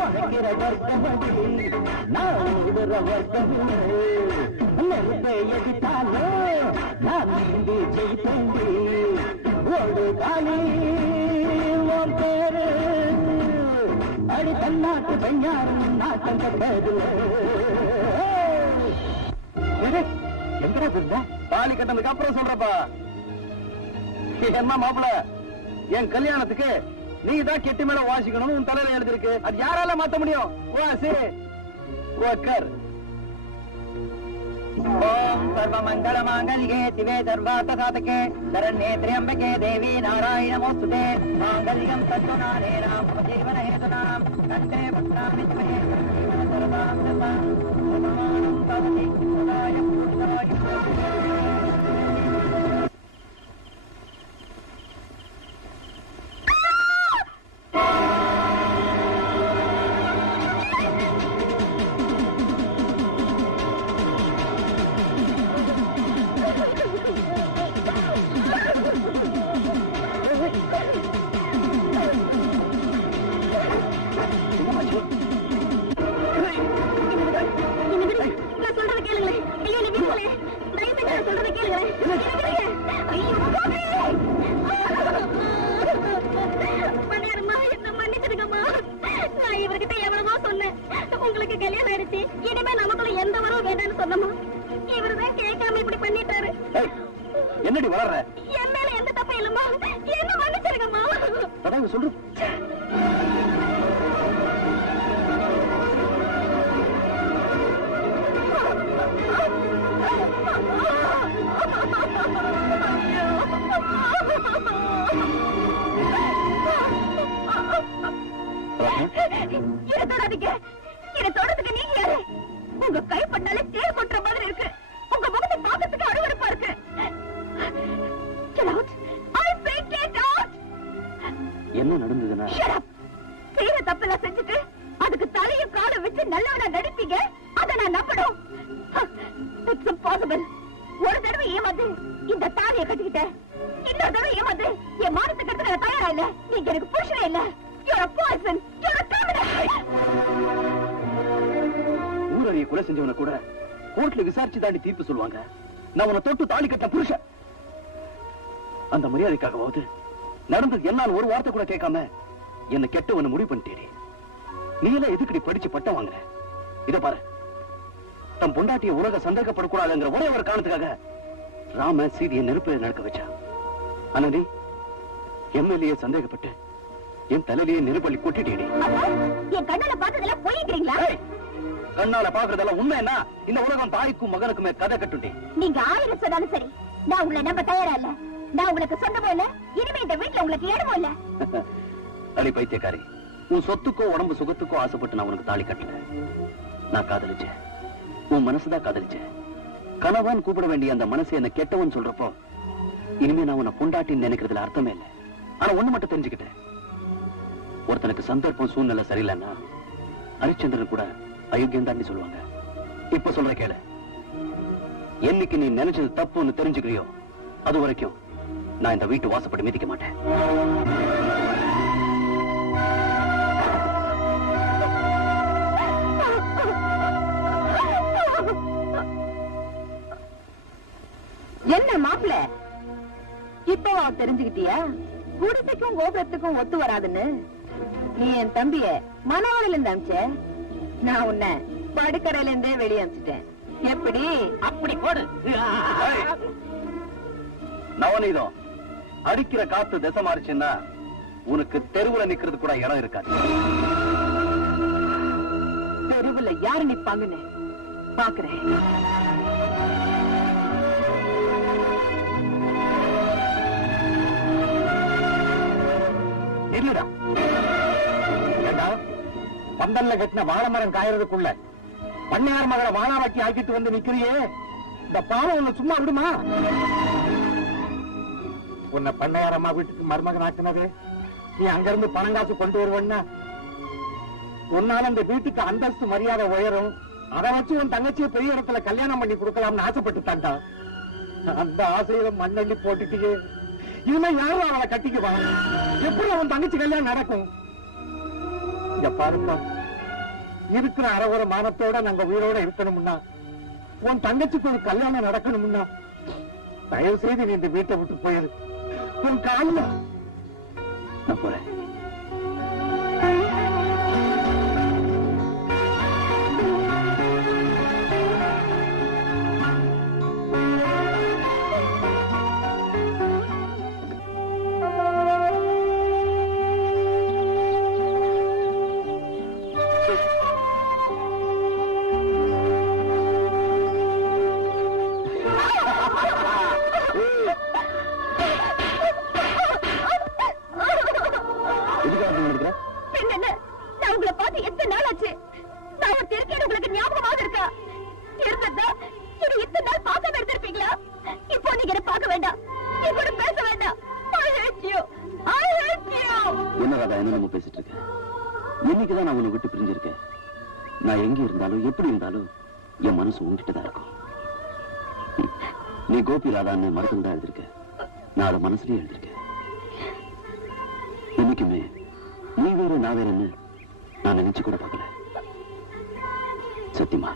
உனக்கிற வர்க்கமடி நான் உடுற வர்க்கமே நெருப்பே எதித்தாலே நான் நீந்தி ஜெயித்தேண்டி ஓடு காலி உன் பேரு அடி தன்னாட்டு பெண்ணாரும் நாட்டம் கட்டதில்லை. எங்கடா இருந்த? தாலி கட்டதுக்கு அப்புறம் சொல்றப்பா. என்ன மாப்பிள, என் கல்யாணத்துக்கு நீ தான் கெட்டி மேல வாசிக்கணும்னு உன் தலையில எழுதிருக்கு. அது யாரால மாத்த முடியும்? வாசி உட்கார். ஓம் சர்வ மங்கள மாங்கல்யே சிவே சர்வார்த்த சாதகே சரண்யே த்ர்யம்பகே தேவி நாராயண நமோஸ்துதே மாங்கல்யம் தத்துநானேன மம ஜீவன ஹேதுனாம் கண்டே பத்ராமி உங்களுக்கு கல்யாணம் ஆயிடுச்சு, இனிமே நமக்குள்ள எந்த உறவும் வேண்டாம்னு சொன்னோமா, இவருதான் கேட்காம இப்படி பண்ணிட்டாரு. என்னடி வளர்ற? என் மேல எந்த தப்பு இல்லம்மா, என்ன மன்னிச்சிருங்கம்மா. அதான் சொல்லு. இதை தொடாதீங்க. இதை தொடறதுக்கு நீங்க யாரு? உங்க கைப்பட்டாலே தேர் கொட்டுற மாதிரி இருக்கு. உங்க முகத்தை பார்க்கறதுக்கு அருவருப்பா இருக்கு. Get out. I say get out. என்ன நடந்ததுன்னா? Shut up. செய்யற தப்பெல்லாம் செஞ்சுட்டு அதுக்கு தலையும் காலம் வச்சு நல்லவனா நடிப்பீங்க. அதை நான் நம்பணும். It's impossible. ஒரு தடவை ஏமாந்து இந்த தாலியை கட்டிக்கிட்டேன். இன்னொரு தடவை ஏமாந்து என் மானத்துக்கு எடுத்து நான் தயாரா இல்ல. நீங்க எனக்கு புருஷனே இல்ல. You're a poison. You're a criminal. ஊரடியை கொலை செஞ்சவனை கூட கோர்ட்ல விசாரிச்சு தாண்டி தீர்ப்பு சொல்லுவாங்க. நான் உன்னை தொட்டு தாலி கட்ட புருஷன். அந்த மரியாதைக்காகவாவது நடந்தது என்னான்னு ஒரு வார்த்தை கூட கேட்காம என்ன கெட்டவனை முடிவு பண்ணிட்டேடி. நீ எல்லாம் எதுக்கடி படிச்சு பட்டம் வாங்குற? இத பாரு, தன் பொண்டாட்டிய உலக சந்தேகப்படக்கூடாதுங்கிற ஒரே ஒரு காரணத்துக்காக ராம சீதையை நெருப்பில் நடக்க வச்சா. ஆனா நீ எம்எல்ஏ சந்தேகப்பட்டு என் தலையிலேயே நெருப்பள்ளி கொட்டிட்டேடி. என் கண்ணால பார்த்ததெல்லாம் போயிக்கிறீங்களா? கண்ணால பாக்குறதெல்லாம் உண்மைன்னா இந்த உலகம் தாய்க்கும் மகனுக்குமே கதை கட்டுண்டே. நீங்க 1000 சொன்னாலும் சரி, நான் உங்களை நம்ப தயாரா இல்ல. நான் உங்களுக்கு சொந்தமோ இல்ல, இனிமே இந்த வீட்டுல உங்களுக்கு இடமோ இல்ல. அடி பைத்தியக்காரி, உன் சொத்துக்கோ உடம்பு சுகத்துக்கோ ஆசைப்பட்டு நான் உனக்கு தாலி கட்டல. நான் காதலிச்சேன், உன் மனசுதான் காதலிச்சேன். கணவன் கூப்பிட வேண்டிய அந்த மனசை என்ன கெட்டவன் சொல்றப்போ இனிமே நான் உன்னை பொண்டாட்டின்னு நினைக்கிறதுல அர்த்தமே இல்லை. ஆனா ஒண்ணு மட்டும் தெரிஞ்சுக்கிட்டேன், ஒருத்தனுக்கு சந்தர்ப்பம் சூழ்நிலை சரியில்லைன்னா ஹரிச்சந்திரன் கூட அயோக்கியம் தான் சொல்லுவாங்க. இப்ப சொல்ற கேளு, என்னைக்கு நீ நினைச்சது தப்புன்னு தெரிஞ்சுக்கிறியோ அது வரைக்கும் நான் இந்த வீட்டு வாசப்படி மிதிக்க மாட்டேன். என்ன மாப்பிள்ள, இப்பவா தெரிஞ்சுக்கிட்டியா குடிசைக்கும் கோபுரத்துக்கும் ஒத்து வராதுன்னு? நீ என் தம்பிய மனவரையில இருந்து அமிச்ச, நான் உன்னை படுக்கரையில இருந்தே வெளியே அமிச்சிட்டேன். எப்படி? அப்படி போடு. நவநீதம், அடிக்கிற காத்து திசை மாறிச்சுன்னா உனக்கு தெருவுல நிக்கிறது கூட இடம் இருக்காது. தெருவுல யாரு நிப்பாங்கன்னு பாக்குறேன். இல்லடா, பந்தல்ல கட்டின வாழைமரம் காயறதுக்குள்ள பண்ணையார் மகளை வாழாவாக்கி ஆக்கிட்டு வந்து நிக்கிறியே, இந்த பாவம் உன்னை சும்மா விடுமா? உன்னை பண்ணையார் அம்மா வீட்டுக்கு மருமகன் ஆக்குனது நீ அங்கிருந்து பணம் காசு கொண்டு வருவன்னா உன்னால அந்த வீட்டுக்கு அந்தஸ்து மரியாதை உயரும். அதை வச்சு உன் தங்கச்சியை பெரிய இடத்துல கல்யாணம் பண்ணி கொடுக்கலாம்னு ஆசைப்பட்டு தாண்டா. அந்த ஆசையில மண்ணள்ளி போட்டுட்டியே, இனிமே யாரும் அவளை கட்டிக்குவா? எப்படி அவன் தங்கச்சி கல்யாணம் நடக்கும்? இங்க பாருப்பா, இருக்கிற அறகுற மானத்தோட நாங்க உயிரோட இருக்கணும்னா, உன் தங்கச்சிக்கு ஒரு கல்யாணம் நடக்கணும்னா தயவு செய்து நீ இந்த வீட்டை விட்டு போயிரு. உன் காலில் நான் போறேன். என்னென்ன பேசிட்டு இருக்கேன். இன்னைக்குதான் நான் உன்னை விட்டு பிரிஞ்சிருக்கேன். நான் எங்க இருந்தாலும் எப்படி இருந்தாலும் என் மனசு உங்ககிட்ட தான் இருக்கும். நீ கோபி ராதான்னு மறந்து தான் எழுதிருக்க. நான் அதை மனசுலயே எழுதிருக்கேன். இன்னைக்குமே நீ வேற நான் வேறன்னு நான் நினைச்சு கூட பார்க்கல. சத்தியமா.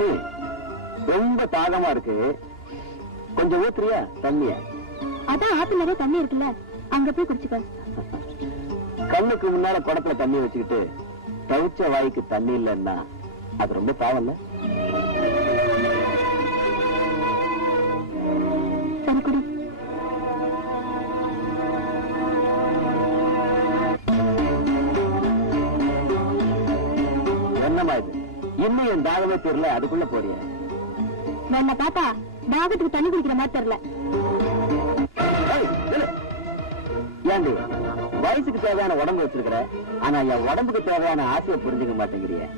மீனாட்சி, ரொம்ப தாகமா இருக்கு, கொஞ்சம் ஊத்துறியா தண்ணிய? அதான் ஆத்துல நிறைய தண்ணி இருக்குல்ல, அங்க போய் குடிச்சுக்க. கண்ணுக்கு முன்னால குடத்துல தண்ணி வச்சுக்கிட்டு தவிச்ச வாய்க்கு தண்ணி இல்லைன்னா அது ரொம்ப பாவம் இல்ல? சரி குடி. என்னமா இது, இன்னும் என் தாகமே தெரியல, அதுக்குள்ள போறிய? என்ன பார்த்தா தாகத்துக்கு தண்ணி குடிக்கிற மாதிரி தெரியல. ஏண்டி, வயசுக்கு தேவையான உடம்பு வச்சிருக்கிற, ஆனா என் உடம்புக்கு தேவையான ஆசையை புரிஞ்சுக்க மாட்டேங்கிறிய.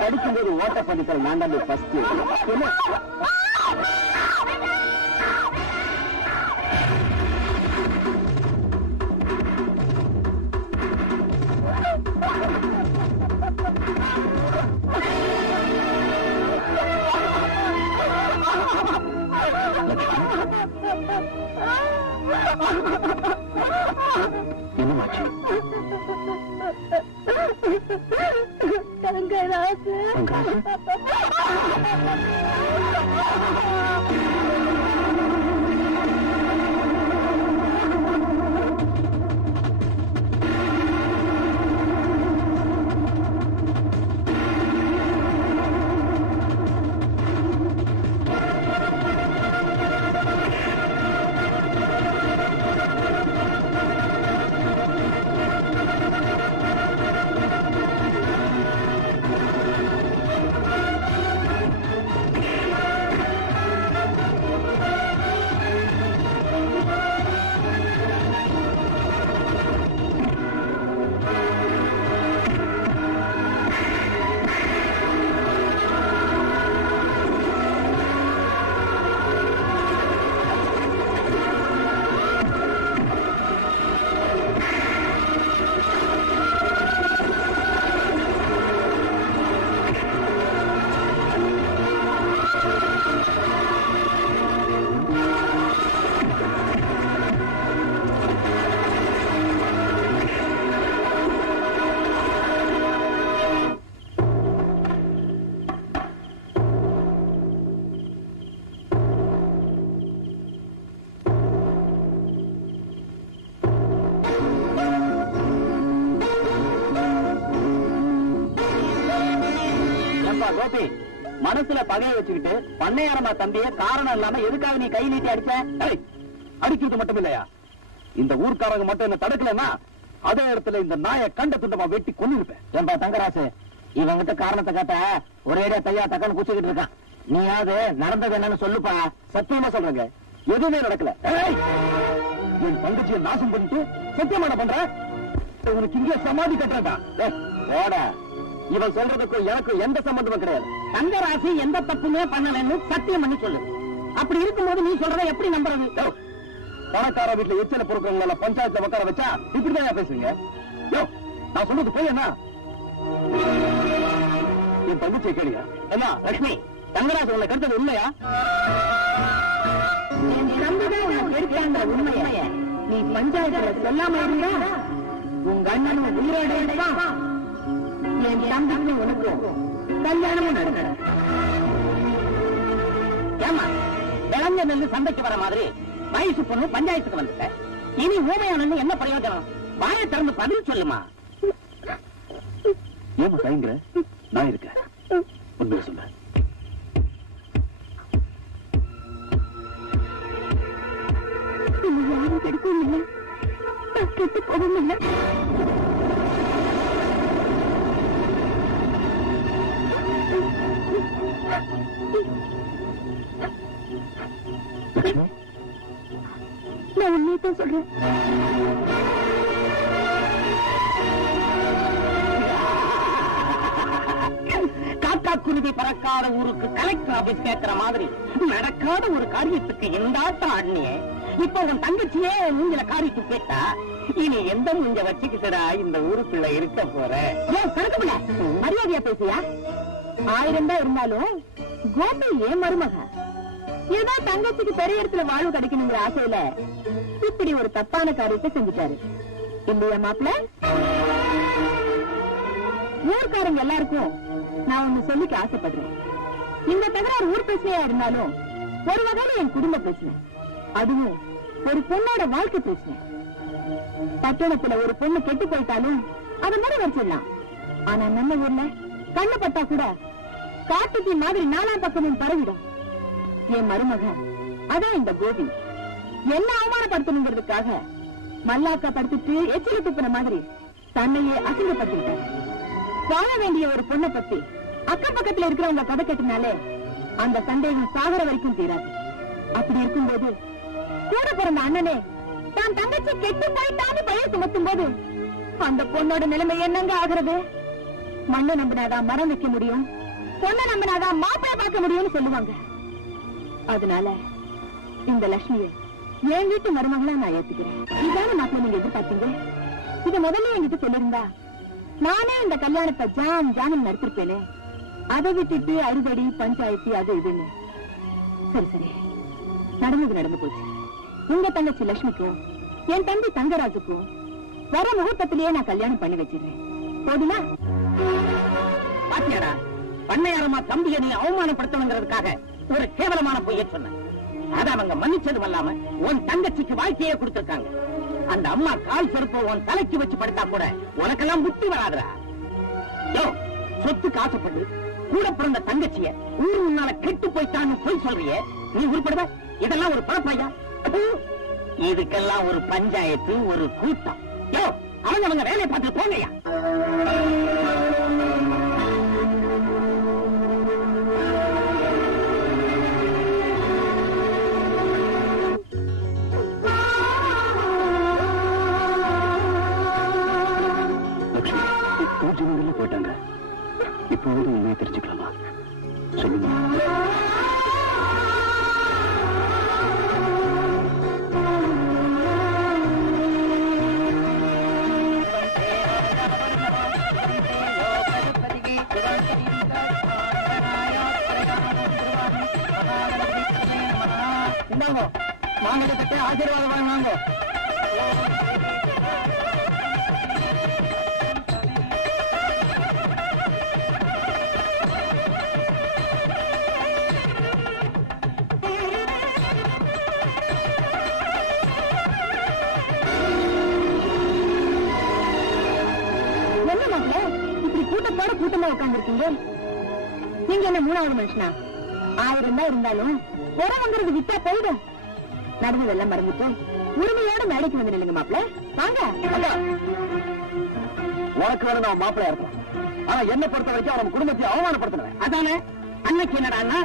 படிக்கும்போது ஓட்ட பதிக்கல் நான் தான் ஃபர்ஸ்ட். என்னமாச்சு? தங்கராசு கோபி, மனசுல பகையை வச்சுக்கிட்டு பண்ணையாரமா தம்பிய காரணம் இல்லாம எதுக்காக நீ கை நீட்டி அடிச்ச? அடிக்கிறது மட்டும் இல்லையா, இந்த ஊர்க்காரங்க மட்டும் என்ன தடுக்கலன்னா அதே இடத்துல இந்த நாயை கண்ட துண்டமா வெட்டி கொண்டு இருப்பேன். ஏன்பா தங்கராசு, இவங்கிட்ட காரணத்தை காட்ட ஒரேடியா தையா தக்கன்னு குச்சிக்கிட்டு இருக்கான். நீயாவது நடந்தது என்னன்னு சொல்லுப்பா. சத்தியமா சொல்றேங்க, எதுவுமே நடக்கல. என் தங்கச்சியை நாசம் பண்ணிட்டு சத்தியமான பண்ற, உனக்கு இங்கே சமாதி கட்டுறா. ஓட, இவன் சொல்றதுக்கும் எனக்கும் எந்த சம்பந்தமும் கிடையாது. தங்கராசி எந்த தப்புமே பண்ணலன்னு சத்தியம் பண்ணி சொல்லு. அப்படி இருக்கும்போது நீ சொல்றத எப்படி நம்புறது? பணக்கார வீட்டுல எச்சல பொறுக்கிறவங்கள பஞ்சாயத்துல உட்கார வச்சா இப்படிதான் பேசுவீங்க? நான் சொல்றது போய் என்ன, என் தங்கச்சியை கேளுங்க. என்ன லட்சுமி, தங்கராசு உங்களை கருத்தது உண்மையா? உண்மைய நீ பஞ்சாயத்துல சொல்லாம இருந்தா உங்க அண்ணனும் உயிரோட இருப்பான். என் தம்பிக்கும் உனக்கும் கல்யாணமும் நடக்கும். ஏமா விளங்க நெல்லு சந்தைக்கு வர மாதிரி வயசு பொண்ணு பஞ்சாயத்துக்கு வந்துட்ட. இனி ஊமையானு என்ன பிரயோஜனம்? வாயை திறந்து பதில் சொல்லுமா. ஏமா தயங்குற? நான் இருக்கேன், உண்மையை சொல்ல. யாரும் கெடுக்கவும் இல்லை, கெட்டு போகவும் இல்லை. நான் உண்மையத்தான் சொல்றேன். காக்கா குருவி பறக்காத ஊருக்கு கலெக்டர் ஆபீஸ் கேட்கிற மாதிரி நடக்காத ஒரு காரியத்துக்கு எந்தாட்டம் ஆடினியே. இப்ப உன் தங்கச்சியே மூஞ்சில காரிட்டு கேட்டா இனி எந்த மூஞ்ச வச்சுக்கிட்டடா இந்த ஊருக்குள்ள இருக்க போற? மரியாதையா பேசியா? 1000 தான் இருந்தாலும் கோபி ஏன் மருமக. ஏதோ தங்கச்சிக்கு பெரிய இடத்துல வாழ்வு கிடைக்கணுங்கிற ஆசையில இப்படி ஒரு தப்பான காரியத்தை செஞ்சுட்டாரு இல்லையா மாப்பிள்ள? ஊர்க்காரங்க எல்லாருக்கும் நான் ஒண்ணு சொல்லிக்க ஆசைப்படுறேன். இந்த தகராறு ஊர் பிரச்சனையா இருந்தாலும் ஒரு வகையில என் குடும்ப பிரச்சனை, அதுவும் ஒரு பொண்ணோட வாழ்க்கை பிரச்சனை. பட்டணத்துல ஒரு பொண்ணு கெட்டு போயிட்டாலும் அதை மாதிரி வச்சிடலாம். ஆனா நம்ம ஊர்ல கண்ணு பட்டா கூட காட்டுக்கு மாதிரி நாலாம் பக்கமும் பரவிடும். என் மருமகன் அதான் இந்த கோபி என்ன அவமானப்படுத்தணுங்கிறதுக்காக மல்லாக்கா படுத்துட்டு எச்சில துப்புன மாதிரி தன்னையே அசிங்கப்பட்டுட்டார். வாழ வேண்டிய ஒரு பொண்ணை பத்தி அக்கம் பக்கத்துல இருக்கிறவங்க கதை கேட்டனாலே அந்த சந்தேகம் சாகர வரைக்கும் தீராது. அப்படி இருக்கும்போது கூட பிறந்த அண்ணனே தான் தங்கச்சி கெட்டு போயிட்டான்னு பயிர் சுமத்தும் போது அந்த பொண்ணோட நிலைமை என்னங்க ஆகுறது? மண்ணை நம்பினாதான் மரம் வைக்க முடியும், பொண்ணை நம்பினாதான் மாப்பிள்ளை பார்க்க முடியும்னு சொல்லுவாங்க. அதனால இந்த லட்சுமியை என் வீட்டு மருமகளா நான் ஏத்துக்கிறேன். இதான மாப்பிள்ளை நீங்க எதிர்பார்த்தீங்க? இத முதல்ல என்கிட்ட சொல்லிருந்தா நானே இந்த கல்யாணத்தை ஜானம் நடத்திருப்பேனே. அதை விட்டுட்டு அறுபடி பஞ்சாயத்து அது இதுன்னு. சரி சரி, நடந்து போச்சு. உங்க தங்கச்சி லட்சுமிக்கும் என் தம்பி தங்கராஜுக்கும் வர முகூர்த்தத்திலேயே நான் கல்யாணம் பண்ணி வச்சிருக்கேன். போதுமா? பாத்தியாடா, பண்ணையாரமா தம்பியை நீ அவமானப்படுத்தணுங்கிறதுக்காக ஒரு கேவலமான பொய்ய சொன்ன. அத அவங்க மன்னிச்சதும் இல்லாம உன் தங்கச்சிக்கு வாழ்க்கையே கொடுத்திருக்காங்க. அந்த அம்மா கால் செருப்ப உன் தலைக்கு வச்சு படுத்தா கூட உனக்கெல்லாம் புத்தி வராதுடா. சொத்துக்கு ஆசைப்பட்டு கூட பிறந்த தங்கச்சிய ஊரு முன்னால கெட்டு போயிட்டான்னு போய் சொல்றியே, நீ உருப்படுவ? இதெல்லாம் ஒரு பழப்பையா? இதுக்கெல்லாம் ஒரு பஞ்சாயத்து, ஒரு கூட்டம். அவங்க வேலையை பார்த்து போங்கய்யா. போயிட்டாங்க. இப்போது உண்மையை தெரிஞ்சுக்கலாமா? சொல்லுங்க. மாங்கல்யத்தை ஆசீர்வாதம் வாங்க. கூட்டமா உட்கார்ந்து இருக்கீங்க. நீங்க என்ன மூணாவது மனுஷனா? 1000 தான் இருந்தாலும் உறவுங்கிறது விட்டா போயிடும். நடந்ததெல்லாம் மறந்துட்டு உரிமையோட மேடைக்கு வந்து நில்லுங்க மாப்பிள்ள. வாங்க. உனக்கு வேணும் நான் மாப்பிள்ளையா இருக்கலாம். ஆனா என்ன பொறுத்த வரைக்கும் அவன் குடும்பத்தை அவமானப்படுத்தினேன். அதானே அன்னைக்கு என்னடா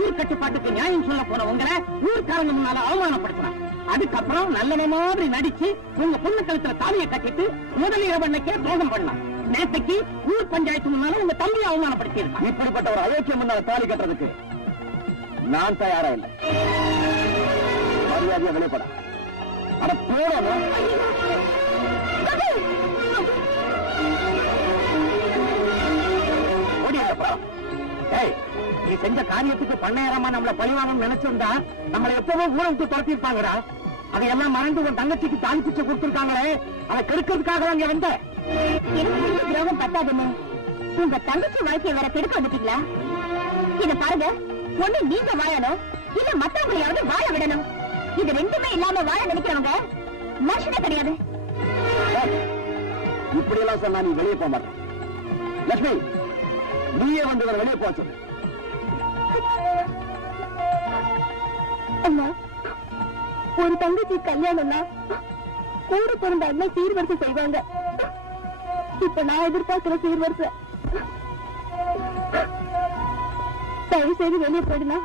ஊர் கட்டுப்பாட்டுக்கு நியாயம் சொல்ல போன உங்களை ஊர்க்காரங்க முன்னால அவமானப்படுத்தினான். அதுக்கப்புறம் நல்ல மாதிரி நடிச்சு உங்க பொண்ணு கழுத்துல தாலியை கட்டிட்டு முதலிரவு அன்னைக்கே துரோகம் பண்ணலாம். நேற்றைக்கு ஊர் பஞ்சாயத்து முன்னால உங்க தம்பியை அவமானப்படுத்தி இருக்கான். இப்படிப்பட்ட ஒரு அலட்சியம் முன்னால தாலி கட்டுறதுக்கு நான் தயாரா இல்லை. மரியாதையா வெளிப்பட. அட போறோம். நீ செஞ்ச காரியத்துக்கு பண்ணையாரமா நம்மள பழிவாங்கன்னு நினைச்சிருந்தா நம்மளை எப்பவும் ஊரை விட்டு துரத்திருப்பாங்கடா. அதையெல்லாம் மறந்து உன் தங்கச்சிக்கு தாலி பிச்சை கொடுத்திருக்காங்களே, அதை கெடுக்கிறதுக்காக அங்க வந்த துரோகம் பத்தாதுன்னு உங்க தங்கச்சி வாழ்க்கையை வேற கெடுக்க வந்துட்டீங்களா? இத பாருங்க, ஒண்ணு நீங்க வாழணும், இல்ல மத்தவங்களையாவது வாழ விடணும். இது ரெண்டுமே இல்லாம வாழ நினைக்கிறவங்க மனுஷனே கிடையாது. இப்படி எல்லாம் சொன்னா நீ வெளியே போக மாட்டேன். லட்சுமி, நீயே வந்து வெளியே போச்சு. அம்மா, ஒரு தங்கச்சி கல்யாணம்னா கூட பிறந்த அண்ணன் சீர்வரிசை செய்வாங்க. இப்ப நான் எதிர்பார்க்கிற சீர்வரிசை. தயவு செய்து வெளியே போயிடுனா.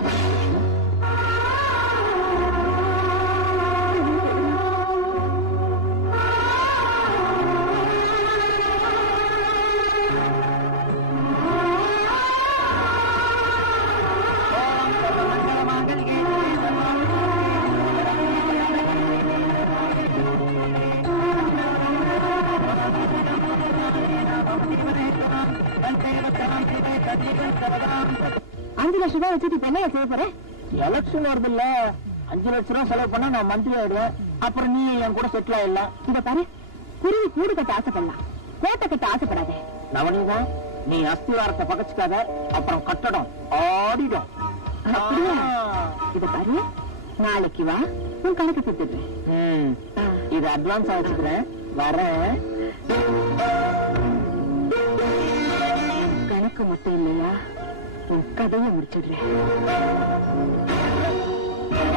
$5 லட்சம் ரூபாய் வச்சுட்டு இப்ப என்ன செய்ய போறேன்? எலக்ஷன் வருது இல்ல, 5 லட்சம் ரூபாய் செலவு பண்ணா நான் மந்திரி ஆயிடுவேன். அப்புறம் நீ என் கூட செட்டில் ஆயிடலாம். இத பாரு, குருவி கூடு கட்ட ஆசைப்படலாம், கோட்டை கட்ட ஆசைப்படாத. நவனிதா, நீ அஸ்திவாரத்தை பகச்சுக்காத, அப்புறம் கட்டடம் ஆடிடும். அப்படியா? இத பாரு, நாளைக்கு வா, உன் கணக்கு கொடுத்துடுறேன். இது அட்வான்ஸ் ஆச்சுக்கிறேன், வரேன். கணக்கு மட்டும் இல்லையா, உன் கதையை முடிச்சிடுறேன்.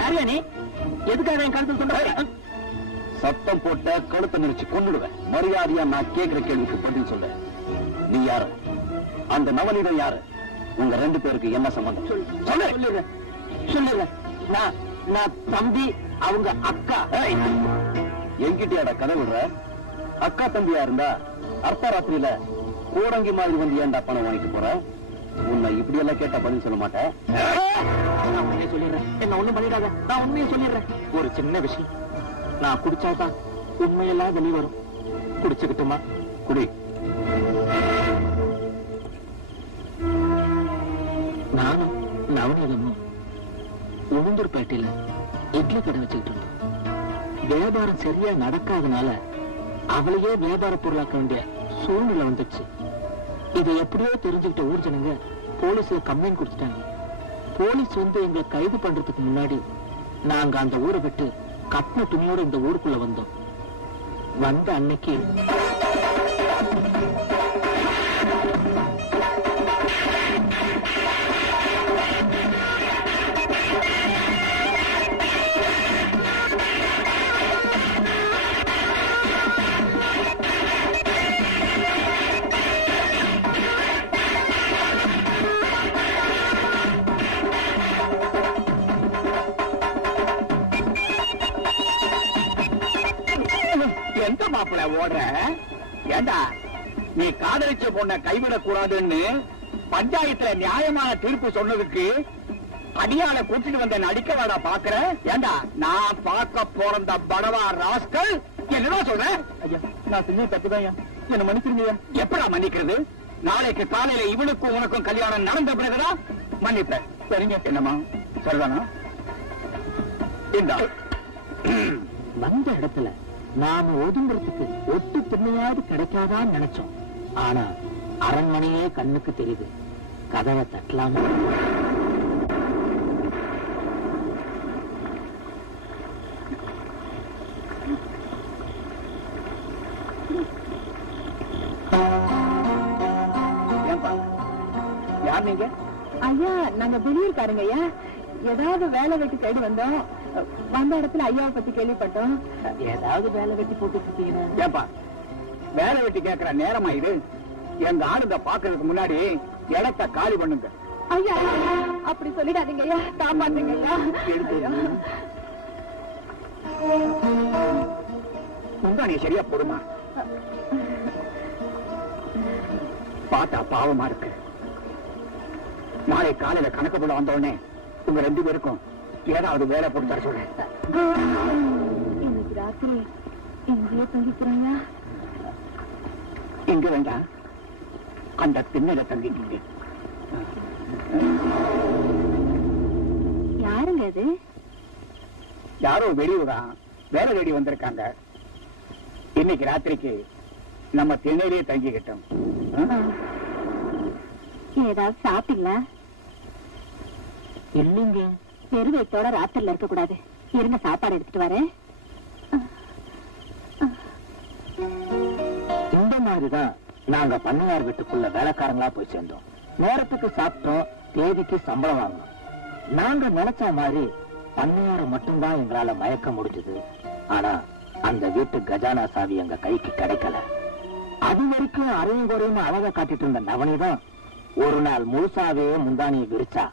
யாரியா நீ? எதுக்காக என் கருத்து சொல்ற? சத்தம் போட்ட கழுத்தை நெரிச்சு கொண்டுடுவேன். மரியாதையா நான் கேட்கிற கேள்விக்கு பதில் சொல்ல. நீ யாரு? அந்த நவனிடம் யாரு? உங்க 2 பேருக்கு என்ன சம்பந்தம்? சொல்லுங்க. நான் தம்பி, அவங்க அக்கா. என்கிட்டயாட கதை விடுற? அக்கா தம்பியா இருந்தா அர்த்தராத்திரியில கூடங்கி மாதிரி வந்து ஏன்டா பணம் வாங்கிட்டு போற? உன்னை இப்படி எல்லாம் கேட்டா பதில் சொல்ல மாட்டேன். நான் உண்மையை சொல்லிடுறேன். என்ன ஒண்ணும் பண்ணிடாத, நான் உண்மையை சொல்லிடுறேன். ஒரு சின்ன விஷயம், நான் குடிச்சாதான் உண்மையெல்லாம் வெளியே வரும். குடிச்சுக்கிட்டுமா? குடி. நானும் நவநீதமும் உளுந்தூர்பேட்டையில இட்லி கடை வச்சுக்கிட்டு இருந்தோம். வியாபாரம் சரியா நடக்காதனால அவளையே வியாபார பொருளாக்க வேண்டிய சூழ்நிலை வந்துச்சு. இதை எப்படியோ தெரிஞ்சுக்கிட்ட ஊர் ஜனங்க போலீஸ்ல கம்ப்ளைண்ட் கொடுத்துட்டாங்க. போலீஸ் வந்து எங்களை கைது பண்றதுக்கு முன்னாடி நாங்க அந்த ஊரை விட்டு கட்டின துணியோட இந்த ஊருக்குள்ள வந்தோம். வந்த அன்னைக்கு எந்த மாப்பிள ஓடுற? ஏண்டா, நீ காதலிச்ச பொண்ண கைவிடக் கூடாதுன்னு பஞ்சாயத்துல நியாயமான தீர்ப்பு சொன்னதுக்கு அடியால கூட்டிட்டு வந்த நடிக்க வேடா பாக்குற? ஏண்டா, நான் பார்க்க போறந்த படவா ராஸ்கல் என்னதான் சொல்ற? நான் செஞ்ச தப்புதான், என்ன மன்னிச்சிருங்க. எப்படா மன்னிக்கிறது? நாளைக்கு காலையில இவனுக்கும் உனக்கும் கல்யாணம் நடந்த பிறகுதான் மன்னிப்பேன். சரிங்க? என்னமா சரிதானா? இந்த வந்த இடத்துல நாம ஒதுங்குறதுக்கு ஒட்டு பின்னையாவது கிடைக்காதான்னு நினைச்சோம். ஆனா அரண்மனையே கண்ணுக்கு தெரியுது. கதவை தட்டலாமா? யார் நீங்க? ஐயா, நாங்க வெளியூர்காரங்க ஐயா. ஏதாவது வேலை வெட்டி தேடி வந்தோம். வந்த இடத்துல ஐயாவை பத்தி கேள்விப்பட்டோம். ஏதாவது வேலை வெட்டி போட்டு இருக்கீங்கன்னா? ஏப்பா, வேலை வெட்டி கேட்கிற நேரமா இது? எங்க ஆளுங்க பாக்குறதுக்கு முன்னாடி இடத்தை காலி பண்ணுங்க. ஐயா, அப்படி சொல்லிடாதீங்க ஐயா, காப்பாத்துங்க ஐயா. முந்தானே சரியா போடுமா? பார்த்தா பாவமா இருக்கு. நாளை காலையில கணக்கு போட வந்த உடனே உங்க 2 பேருக்கும் ஏதாவது வேலை போட்டு தர சொல்றேன். இன்னைக்கு ராத்திரி இங்கேயே தங்கிக்கிறேங்க. இங்க வேண்டாம், அந்த திண்ணையில தங்கிட்டீங்க. யாருங்க அது? யாரோ வெளியூரா வேலை தேடி வந்திருக்காங்க. இன்னைக்கு ராத்திரிக்கு நம்ம திண்ணையிலேயே தங்கிக்கிட்டோம். ஏதாவது சாப்பிட்டீங்களா? இல்லைங்க. பெருவயத்தோட ராத்திரில இருக்க கூடாது. இருங்க, சாப்பாடு எடுத்துட்டு வரேன். இந்த மாதிரிதான் நாங்க பண்ணையார் வீட்டுக்குள்ள வேலைக்காரங்களா போய் சேர்ந்தோம். நேரத்துக்கு சாப்பிட்டோம், தேதிக்கு சம்பளம் வாங்கணும். நாங்க நினைச்ச மாதிரி பண்ணையார மட்டும்தான் எங்களால மயக்க முடிஞ்சது. ஆனா அந்த வீட்டு கஜானா சாவி எங்க கைக்கு கிடைக்கல. அது வரைக்கும் அரையும் குறையும் அழகா காட்டிட்டு இருந்த நவனிதான் ஒரு நாள் முழுசாவே முந்தானியை விரிச்சா.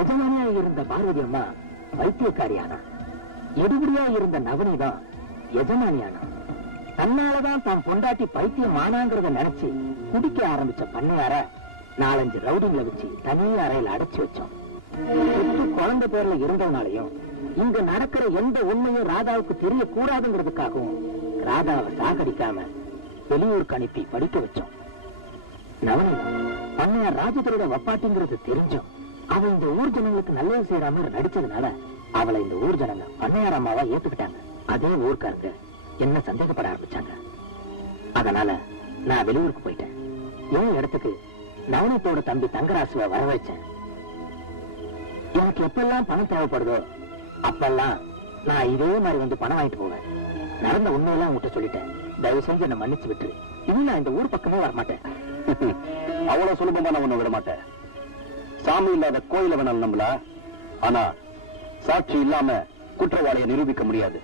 எஜமானியா இருந்த பார்வதி அம்மா வைத்தியக்காரியானா. எடுபடியா இருந்த நவனிதான் எஜமானியானா. தன்னாலதான் தான் பொண்டாட்டி பைத்தியம் ஆனாங்கிறத நினைச்சு குடிக்க ஆரம்பிச்ச பண்ணையார 4-5 ரவுடிங்களை வச்சு தனி அறையில அடைச்சு வச்சோம். குழந்தை பேர்ல இருந்ததுனாலையும் இங்க நடக்கிற எந்த உண்மையும் ராதாவுக்கு தெரியக்கூடாதுங்கிறதுக்காகவும் ராதாவை சாகடிக்காம வெளியூருக்கு அனுப்பி படிக்க வச்சோம். நவனி பண்ணையார் ராஜதுரோட வப்பாட்டிங்கிறது தெரிஞ்சோம் அவன் இந்த ஊர் ஜனங்களுக்கு நல்லது செய்யற மாதிரி நடிச்சதுனால அவளை இந்த ஊர் ஜனங்க பண்ணையார் அம்மாவா ஏத்துக்கிட்டாங்க. அதே ஊர்க்காரங்க என்ன சந்தேகப்பட ஆரம்பிச்சாங்க. அதனால நான் வெளியூருக்கு போயிட்டேன். என் இடத்துக்கு நவனத்தோட தம்பி தங்கராசுவை வர வச்சேன். எனக்கு எப்பெல்லாம் பணம் தேவைப்படுதோ அப்பெல்லாம் நான் இதே மாதிரி வந்து பணம் வாங்கிட்டு போவேன். நடந்த உண்மையெல்லாம் உங்ககிட்ட சொல்லிட்டேன். தயவு செஞ்சு என்ன மன்னிச்சு விட்டுரு. இனி நான் இந்த ஊர் பக்கமே வரமாட்டேன். அவ்வளவு சுலபமா நான் உன்னை விட மாட்டேன். சாமி இல்லாத கோயில வேணாலும் நம்பல, ஆனா சாட்சி இல்லாம குற்றவாளியை நிரூபிக்க முடியாது.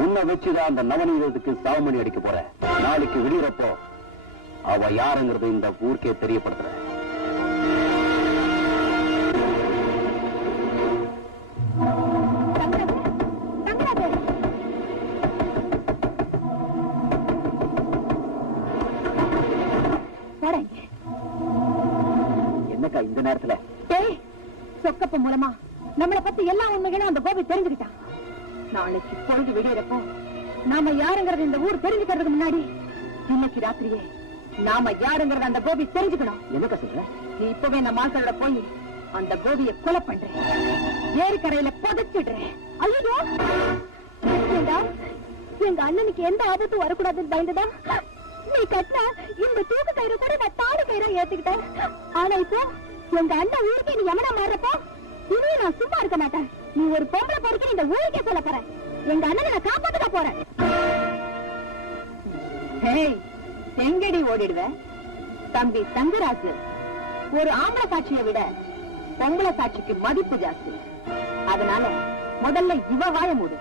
உன்னை வச்சுதான் அந்த நவநீதத்துக்கு சாவுமணி அடிக்க போற. நாளைக்கு விடியறப்போ அவ யாருங்கிறது இந்த ஊருக்கே தெரியப்படுத்துற. என்னக்கா இந்த நேரத்துல? சொக்கப்ப மூலமா நம்மளை பத்தி எல்லா உண்மைகளும் அந்த கோபி தெரிஞ்சுக்கிட்டான். நாளைக்கு பொழுது விடியறப்போ நாம யாருங்கிறது இந்த ஊர் தெரிஞ்சுக்கிறதுக்கு முன்னாடி இன்னைக்கு ராத்திரியே நாம யாருங்கிறத அந்த கோபி தெரிஞ்சுக்கணும். என்னக்கா சொல்ற? நீ இப்பவே நம்ம மாசோட போய் அந்த கோபியை கொலை பண்றேன், ஏரிக்கரையில புதைச்சிடுறேன். ஐயோ, எங்க அண்ணனுக்கு எந்த ஆபத்தும் வரக்கூடாதுன்னு பயந்துதா நீ கட்டின இந்த தூக்கு கயிறு கூட நான் தாடு கயிறா ஏத்துக்கிட்டேன். ஆனா இப்போ எங்க அண்ணன் ஊருக்கு நீ எமனா மாறப்போ இனி நான் சும்மா இருக்க மாட்டேன். நீ ஒரு பொம்பளை பொறுக்கி இந்த ஊருக்கே சொல்ல போறேன். எங்க அண்ணனை நான் காப்பாத்துக்க போறேன். எங்கடி ஓடிடுவ தம்பி தங்கராசு? ஒரு ஆம்பளை சாட்சியை விட பொம்பளை சாட்சிக்கு மதிப்பு ஜாஸ்தி. அதனால முதல்ல இவ வாய மூடு.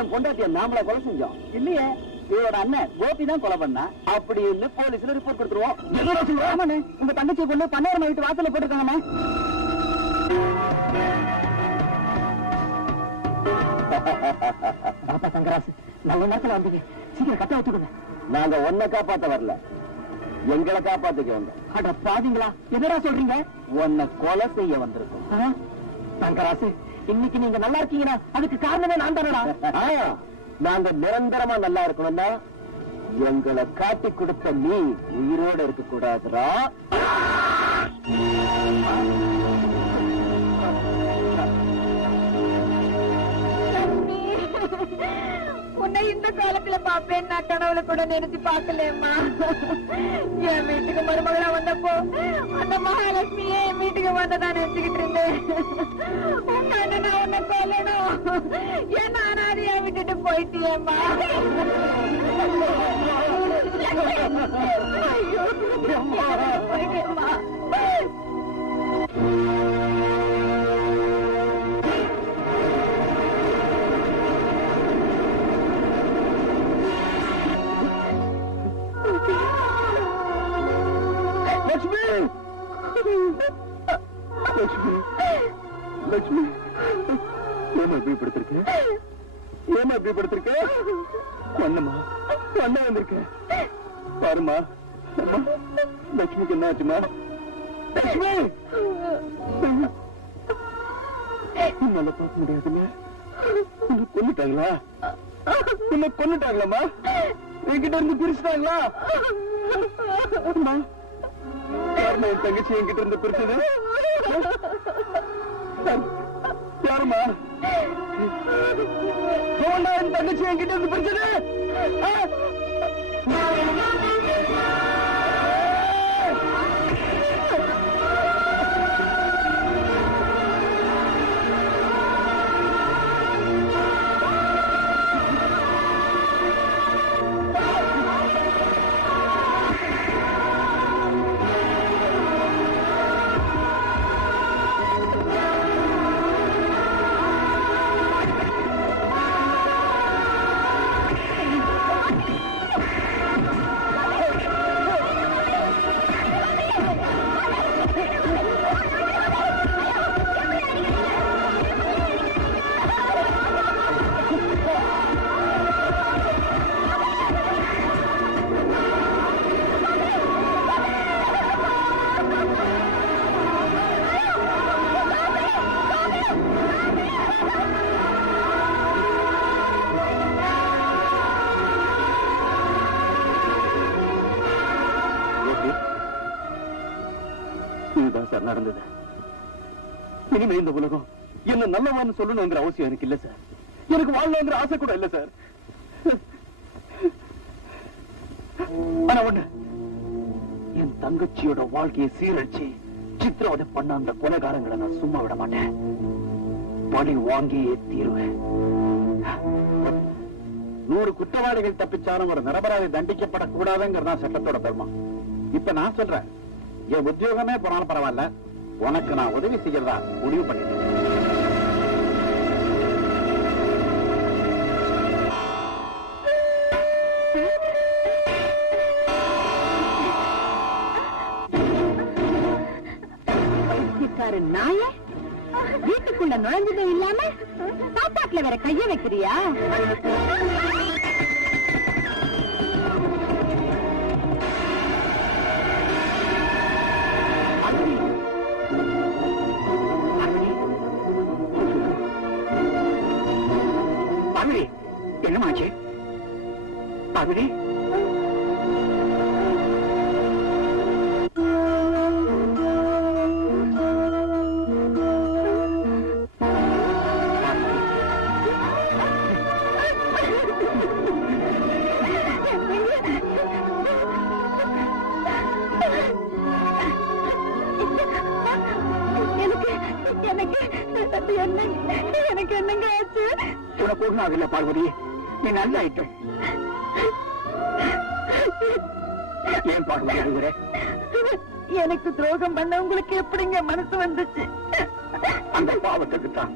என் பொண்டாட்டிய நாமளா கொலை செஞ்சோம் இல்லையே, இவரோட அண்ணன் கோபி தான் கொலை பண்ணா. அப்படின்னு போலீஸ்ல ரிப்போர்ட் கொடுத்துருவோம். ஆமாண்ணே, உங்க தங்கச்சி பொண்ணு பன்னேரம் வீட்டு வாசல்ல போட்டுருக்காங்கண்ணே. பாப்பா சங்கராசு, நல்ல நேரத்துல வந்தீங்க. சீக்கிரம் கட்ட வச்சுக்கோங்க. நாங்க ஒன்ன காப்பாத்த வரல, எங்களை காப்பாத்துக்க வந்தோம். அட பாத்தீங்களா, என்னடா சொல்றீங்க? உன்னை கொலை செய்ய வந்திருக்கோம். சங்கராசு, இன்னைக்கு நீங்க நல்லா இருக்கீங்கன்னா அதுக்கு காரணமே நான் தானடா. நாங்க நிரந்தரமா நல்லா இருக்கணும்னா எங்களை காட்டி கொடுத்த நீ உயிரோட இருக்க கூடாதுடா. உன்னை இந்த காலத்துல பாப்பேன் நான் கனவுல கூட நினைச்சு பாக்கலம்மா. என் வீட்டுக்கு மருமகளா வந்தப்போ அந்த மகாலட்சுமியே என் வீட்டுக்கு வந்ததான் நினைச்சுக்கிட்டு இருந்தேன். உங்க அண்ணன் உன்னை கொல்லணும், என்ன அனாதையா விட்டுட்டு போயிட்டியம்மா. ஐயோ, போயிட்டேம்மா. லட்சுமி, லட்சுமி, லட்சுமி, ஏமா இப்படி படுத்திருக்க? ஏமா இப்படி படுத்திருக்க? ஒண்ணுமா ஒண்ண வந்திருக்க பாருமா. லட்சுமிக்கு என்ன ஆச்சுமா? லட்சுமி, உன்னால பார்க்க முடியாதுங்க. உன்னை கொன்னுட்டாங்களா? உன்னை கொன்னுட்டாங்களாமா? என்கிட்ட இருந்து பிரிச்சுட்டாங்களா? என் தங்கச்சி என்கிட்ட இருந்து பிரிச்சது யாருமா என் தங்கச்சி என்கிட்ட இருந்து பிடிச்சது? சார் நடந்தது. இனிமே இந்த உலகம் என்ன நல்லவான்னு சொல்லணுங்கிற அவசியம் எனக்கு இல்ல சார். எனக்கு வாழணுங்கிற ஆசை கூட இல்ல சார். ஆனா ஒண்ணு, என் தங்கச்சியோட வாழ்க்கையை சீரழிச்சு சித்திரவதை பண்ண அந்த கொலைகாரங்களை நான் சும்மா விட மாட்டேன். பழி வாங்கியே தீருவேன். 100 குற்றவாளிகள் தப்பிச்சாலும் ஒரு நிரபராதி தண்டிக்கப்படக்கூடாதுங்கிறதா சட்டத்தோட தர்மம். இப்ப நான் சொல்றேன், என் உத்தியோகமே போனாலும் பரவாயில்ல, உனக்கு நான் உதவி செய்யறதா முடிவு பண்ணிட்டேன். நாய வீட்டுக்குள்ள நுழைஞ்சது இல்லாம சாப்பாட்டுல வேற கைய வைக்கிறியா? என்னமாச்சு பகுதி? எனக்கு என்னங்க ஆச்சு? உனக்கு ஒண்ணும் ஆகல பார்வதி, நீ நல்லா ஆயிட்ட. ஏன் பார்வதி அழுகுற? எனக்கு துரோகம் பண்ண உங்களுக்கு எப்படிங்க மனசு வந்துச்சு? அந்த பாவத்துக்கு தான்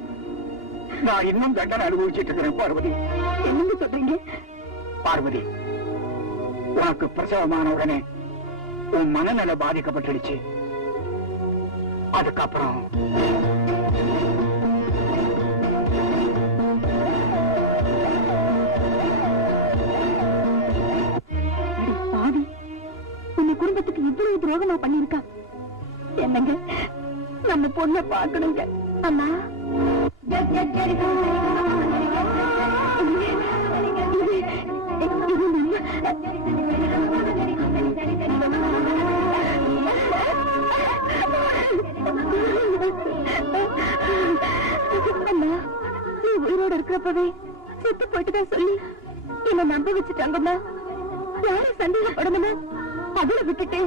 நான் இன்னும் தண்டனை அனுபவிச்சுட்டு இருக்கிறேன் பார்வதி. என்னங்க சொல்றீங்க? பார்வதி, உனக்கு பிரசவமான உடனே உன் மனநல பாதிக்கப்பட்டுடுச்சு. அதுக்கப்புறம் பாவி, உங்க குடும்பத்துக்கு இவ்வளவு துரோகமா பண்ணிருக்கா? என்னங்க, நம்ம பொண்ணை பார்க்கணுங்க. அம்மா, நீ உயிரோட இருக்கிறப்பவே செத்து போயிட்டுதான் சொல்லி என்ன நம்ப வச்சுட்டாங்கம்மா. யாரும் சந்தேகப்படணுமோ அவளை விட்டுட்டு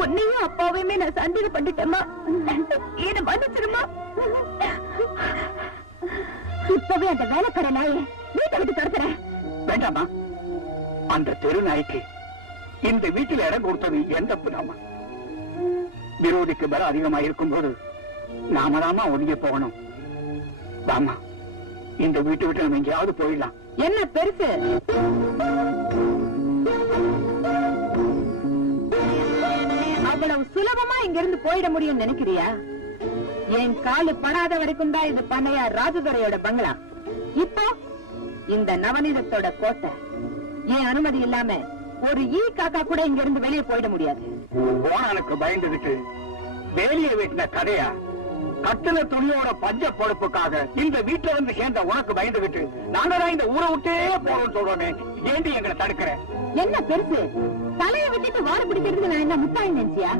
உன்னையும் அப்பாவையுமே நான் சந்தேகம் பண்ணிட்டேம்மா. என்ன மன்னிச்சிருமா. இப்பவே அந்த வேலைக்கார நாயை வீட்டை விட்டு துரத்துறேன். வேண்டாமா, அந்த தெரு நாய்க்கு இந்த வீட்டில் இடம் கொடுத்தது எந்த தப்புதாமா? விரோதிக்கு பலம் அதிகமா இருக்கும் போது நாம தாமா ஒதுங்கி போகணும். வாமா, இந்த வீட்டை விட்டு நம்ம எங்கேயாவது போயிடலாம். என்ன பெருசு? அவ்வளவு சுலபமா இங்க இருந்து போயிட முடியும் நினைக்கிறியா? என் காலு படாத வரைக்கும் தான் இது பண்ணையார் ராஜதுரையோட பங்களா. இப்போ இந்த நவநீதத்தோட கோட்டை. என் அனுமதி இல்லாம ஒரு ஈ காக்கா கூட இங்க இருந்து வெளியே போயிட முடியாது. போனானுக்கு பயந்துகிட்டு வேலியை வெட்டின கதையா? கட்டின துணியோட பஞ்ச பொறுப்புக்காக இந்த வீட்டுல வந்து சேர்ந்த உனக்கு பயந்துகிட்டு நாங்க தான் இந்த ஊரை விட்டே போறோம்னு சொல்றோமே. ஏண்டி எங்களை தடுக்கிற? என்ன பெருசு? தலையை விட்டுட்டு வாழ பிடிக்கிறது நான் என்ன முட்டாய் நினைச்சியா?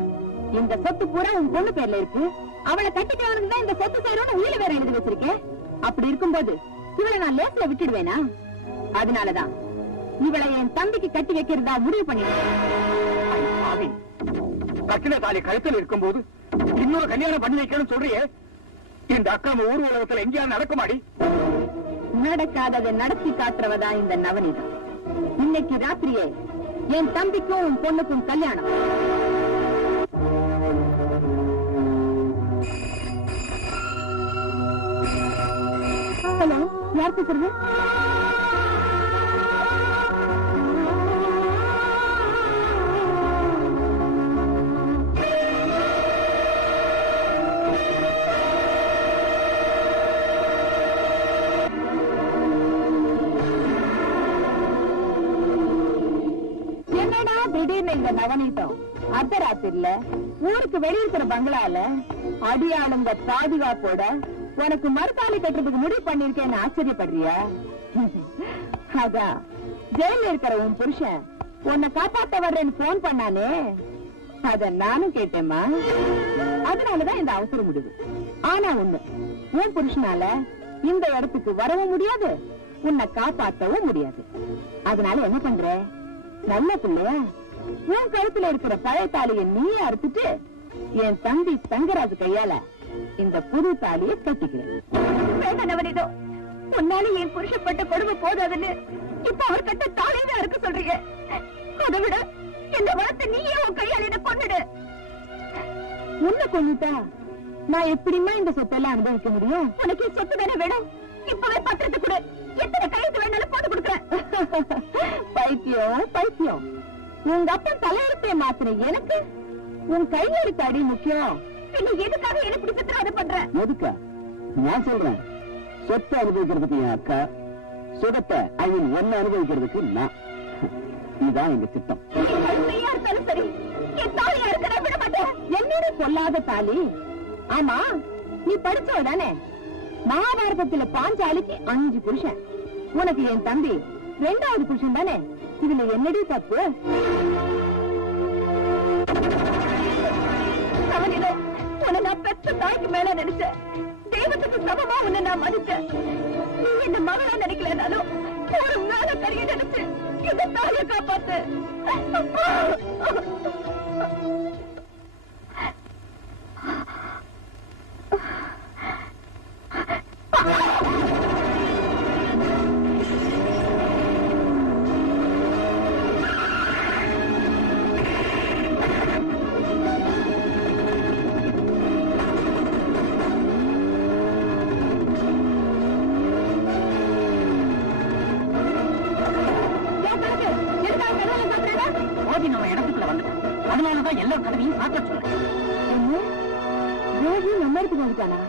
இந்த சொத்து பூரா உன் பொண்ணு பேர்ல இருக்கு. அவளை கட்டிட்டவனுக்கு தான் இந்த சொத்து சேரும்னு உயில வேற எழுதி வச்சிருக்கேன். அப்படி இருக்கும்போது இவளை நான் லேஸ்ல விட்டுடுவேனா? அதனாலதான் இவளை என் தம்பிக்கு கட்டி வைக்கிறதா முடிவு பண்ணிட்டேன். கட்டின தாலி கழுத்தில் இருக்கும்போது இன்னொரு கல்யாணம் பண்ணி வைக்கணும்னு சொல்றியே, இந்த அக்கிரம ஊர் உலகத்துல எங்கேயாவது நடக்குமாடி? நடக்காததை நடத்தி காட்டுறவதான் இந்த நவநீதம். இன்னைக்கு ராத்திரியே என் தம்பிக்கும் உன் பொண்ணுக்கும் கல்யாணம். ஹலோ, யார் பேசுறது? என்னடா திடீர்னு இந்த நவநீதம் அர்த்தராத்திரில ஊருக்கு வெளியிருக்கிற பங்களால அடியாளுங்க பாதுகாப்போட உனக்கு மறுத்தாலி கட்டுறதுக்கு முடிவு பண்ணிருக்கேன்னு ஆச்சரியப்படுறியா? அதான் ஜெயில இருக்கிற உன் புருஷன் உன்னை காப்பாத்த வர்றேன்னு போன் பண்ணானே, அத நானும் கேட்டேம்மா. அதனாலதான் இந்த அவசர முடிவு. ஆனா ஒண்ணு, உன் புருஷனால இந்த இடத்துக்கு வரவும் முடியாது, உன்னை காப்பாத்தவும் முடியாது. அதனால என்ன பண்ற? நல்ல பிள்ளையா உன் கழுத்துல இருக்கிற பழைய தாலியை நீயே அறுத்துட்டு என் தம்பி தங்கராஜ் கையால இந்த புது தாலியை கட்டிக்கிறேன். உன்னால என் புருஷப்பட்ட கொடுமை போதாதுன்னு இப்ப அவர் கட்ட தாலிதான் இருக்க சொல்றீங்க. அதை விட இந்த வளத்தை நீயே உன் கையால என்ன கொண்டுடு. உன்னை கொண்டுட்டா நான் எப்படிமா இந்த சொத்தெல்லாம் அனுபவிக்க முடியும்? உனக்கு சொத்து தானே வேணும்? இப்பவே பத்திரத்தை கொடு, எத்தனை கையெழுத்து வேணாலும் போட்டு கொடுக்குறேன். பைத்தியம் பைத்தியம், உங்க அப்பா தலையெழுத்தை மாத்திர எனக்கு உன் கையெழுத்து அடி முக்கியம். எதுக்காக என்ன இப்படி சித்திரவதை பண்ற? எதுக்கா? நான் சொல்றேன், சொத்தை அனுபவிக்கிறதுக்கு என் அக்கா, சுகத்தை ஒன்னு அனுபவிக்கிறதுக்கு நான். இதுதான் எங்க திட்டம். இருந்தாலும் சரி, என் தாலியா இருக்கிற விட மாட்டேன். என்னோட பொல்லாத தாலி. ஆமா, நீ படிச்சவ தானே? மகாபாரதத்துல பாஞ்சாலிக்கு 5 புருஷன், உனக்கு என் தம்பி 2வது புருஷன் தானே? இதுல என்னடி தப்பு? உன்னை நான் பெற்ற தாய்க்கு மேல நினைச்சேன், தெய்வத்துக்கு சமமா உன்னை நான் மதிச்சேன். நீ என்ன மகளா நினைக்கலனாலும் ஒரு மேல கரிய நினைச்சு இந்த தாயை காப்பாத்து. நம்ம இடத்துக்குள்ள வந்துட்டோம், அதனாலதான் எல்லா கதவையும் சாத்த சொல்றேன். நம்ம இடத்துக்கு வந்துட்டானா?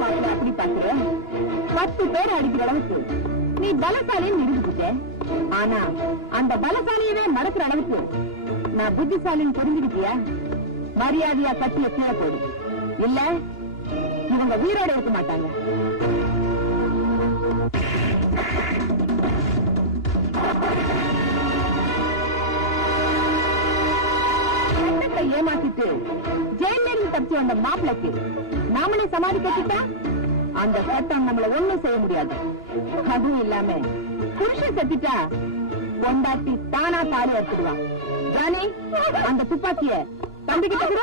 மாப்பிள்ள அப்படி பாக்குறேன்? 10 பேரை அடிக்கிற அளவுக்கு நீ பலசாலின்னு நிரூபிச்சுட்ட. ஆனா அந்த பலசாலியவே மறக்கிற அளவுக்கு நான் புத்திசாலின்னு தெரிஞ்சுக்கிட்டியா? மரியாதையா கட்டிய கீழே போடு, இல்ல இவங்க உயிரோட இருக்க மாட்டாங்க. ஏமாத்திட்டு ஜெயில இருந்து தப்பிச்சு வந்த மாப்பிளைக்கு நாமளே சமாதி கட்டிட்டா அந்த சட்டம் நம்மள ஒண்ணும் செய்ய முடியாது. அதுவும் இல்லாம புருஷன் செத்துட்டா கொண்டாட்டி தானா தாலி அறுத்துடுவான். ஜானி, அந்த துப்பாக்கிய தம்பிக்கிட்ட கூட.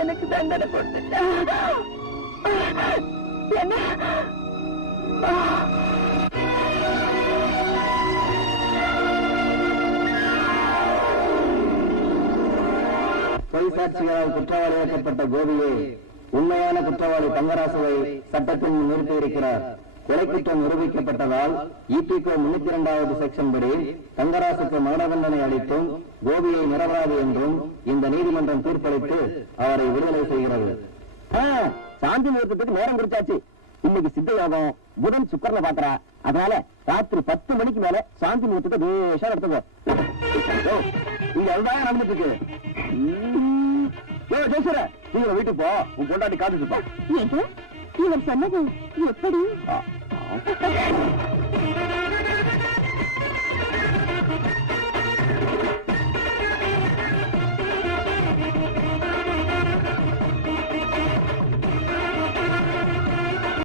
எனக்கு தண்டனை கொடுத்துட்டா என்ன பொய் சாட்சிகளால் குற்றவாளியாக்கப்பட்ட கோபியை உண்மையான குற்றவாளி தங்கராசுவை சட்டத்தின் முன் நிறுத்தியிருக்கிறார். கொலை குற்றம் நிரூபிக்கப்பட்டதால் இபிகோ 302வது செக்ஷன் படி தங்கராசுக்கு மரண தண்டனை அளித்தும் கோபியை நிரபராதி என்றும் இந்த நீதிமன்றம் தீர்ப்பளித்து அவரை விடுதலை செய்கிறது. சாந்தி முகூர்த்தத்துக்கு நேரம் குறிச்சாச்சு. இன்னைக்கு சித்த யோகம், புதன் சுக்கரனை பாக்குறா. அதனால ராத்திரி 10 மணிக்கு மேல சாந்தி முகூர்த்தத்தை வேஷம் எடுத்துக்கோ. இங்க அதுதான் நடந்துட்டு இருக்கு. ஜெயசுர, நீங்க வீட்டுக்கு போ, உன் பொண்டாட்டி காத்துட்டு போ. இவர் சொன்னது எப்படி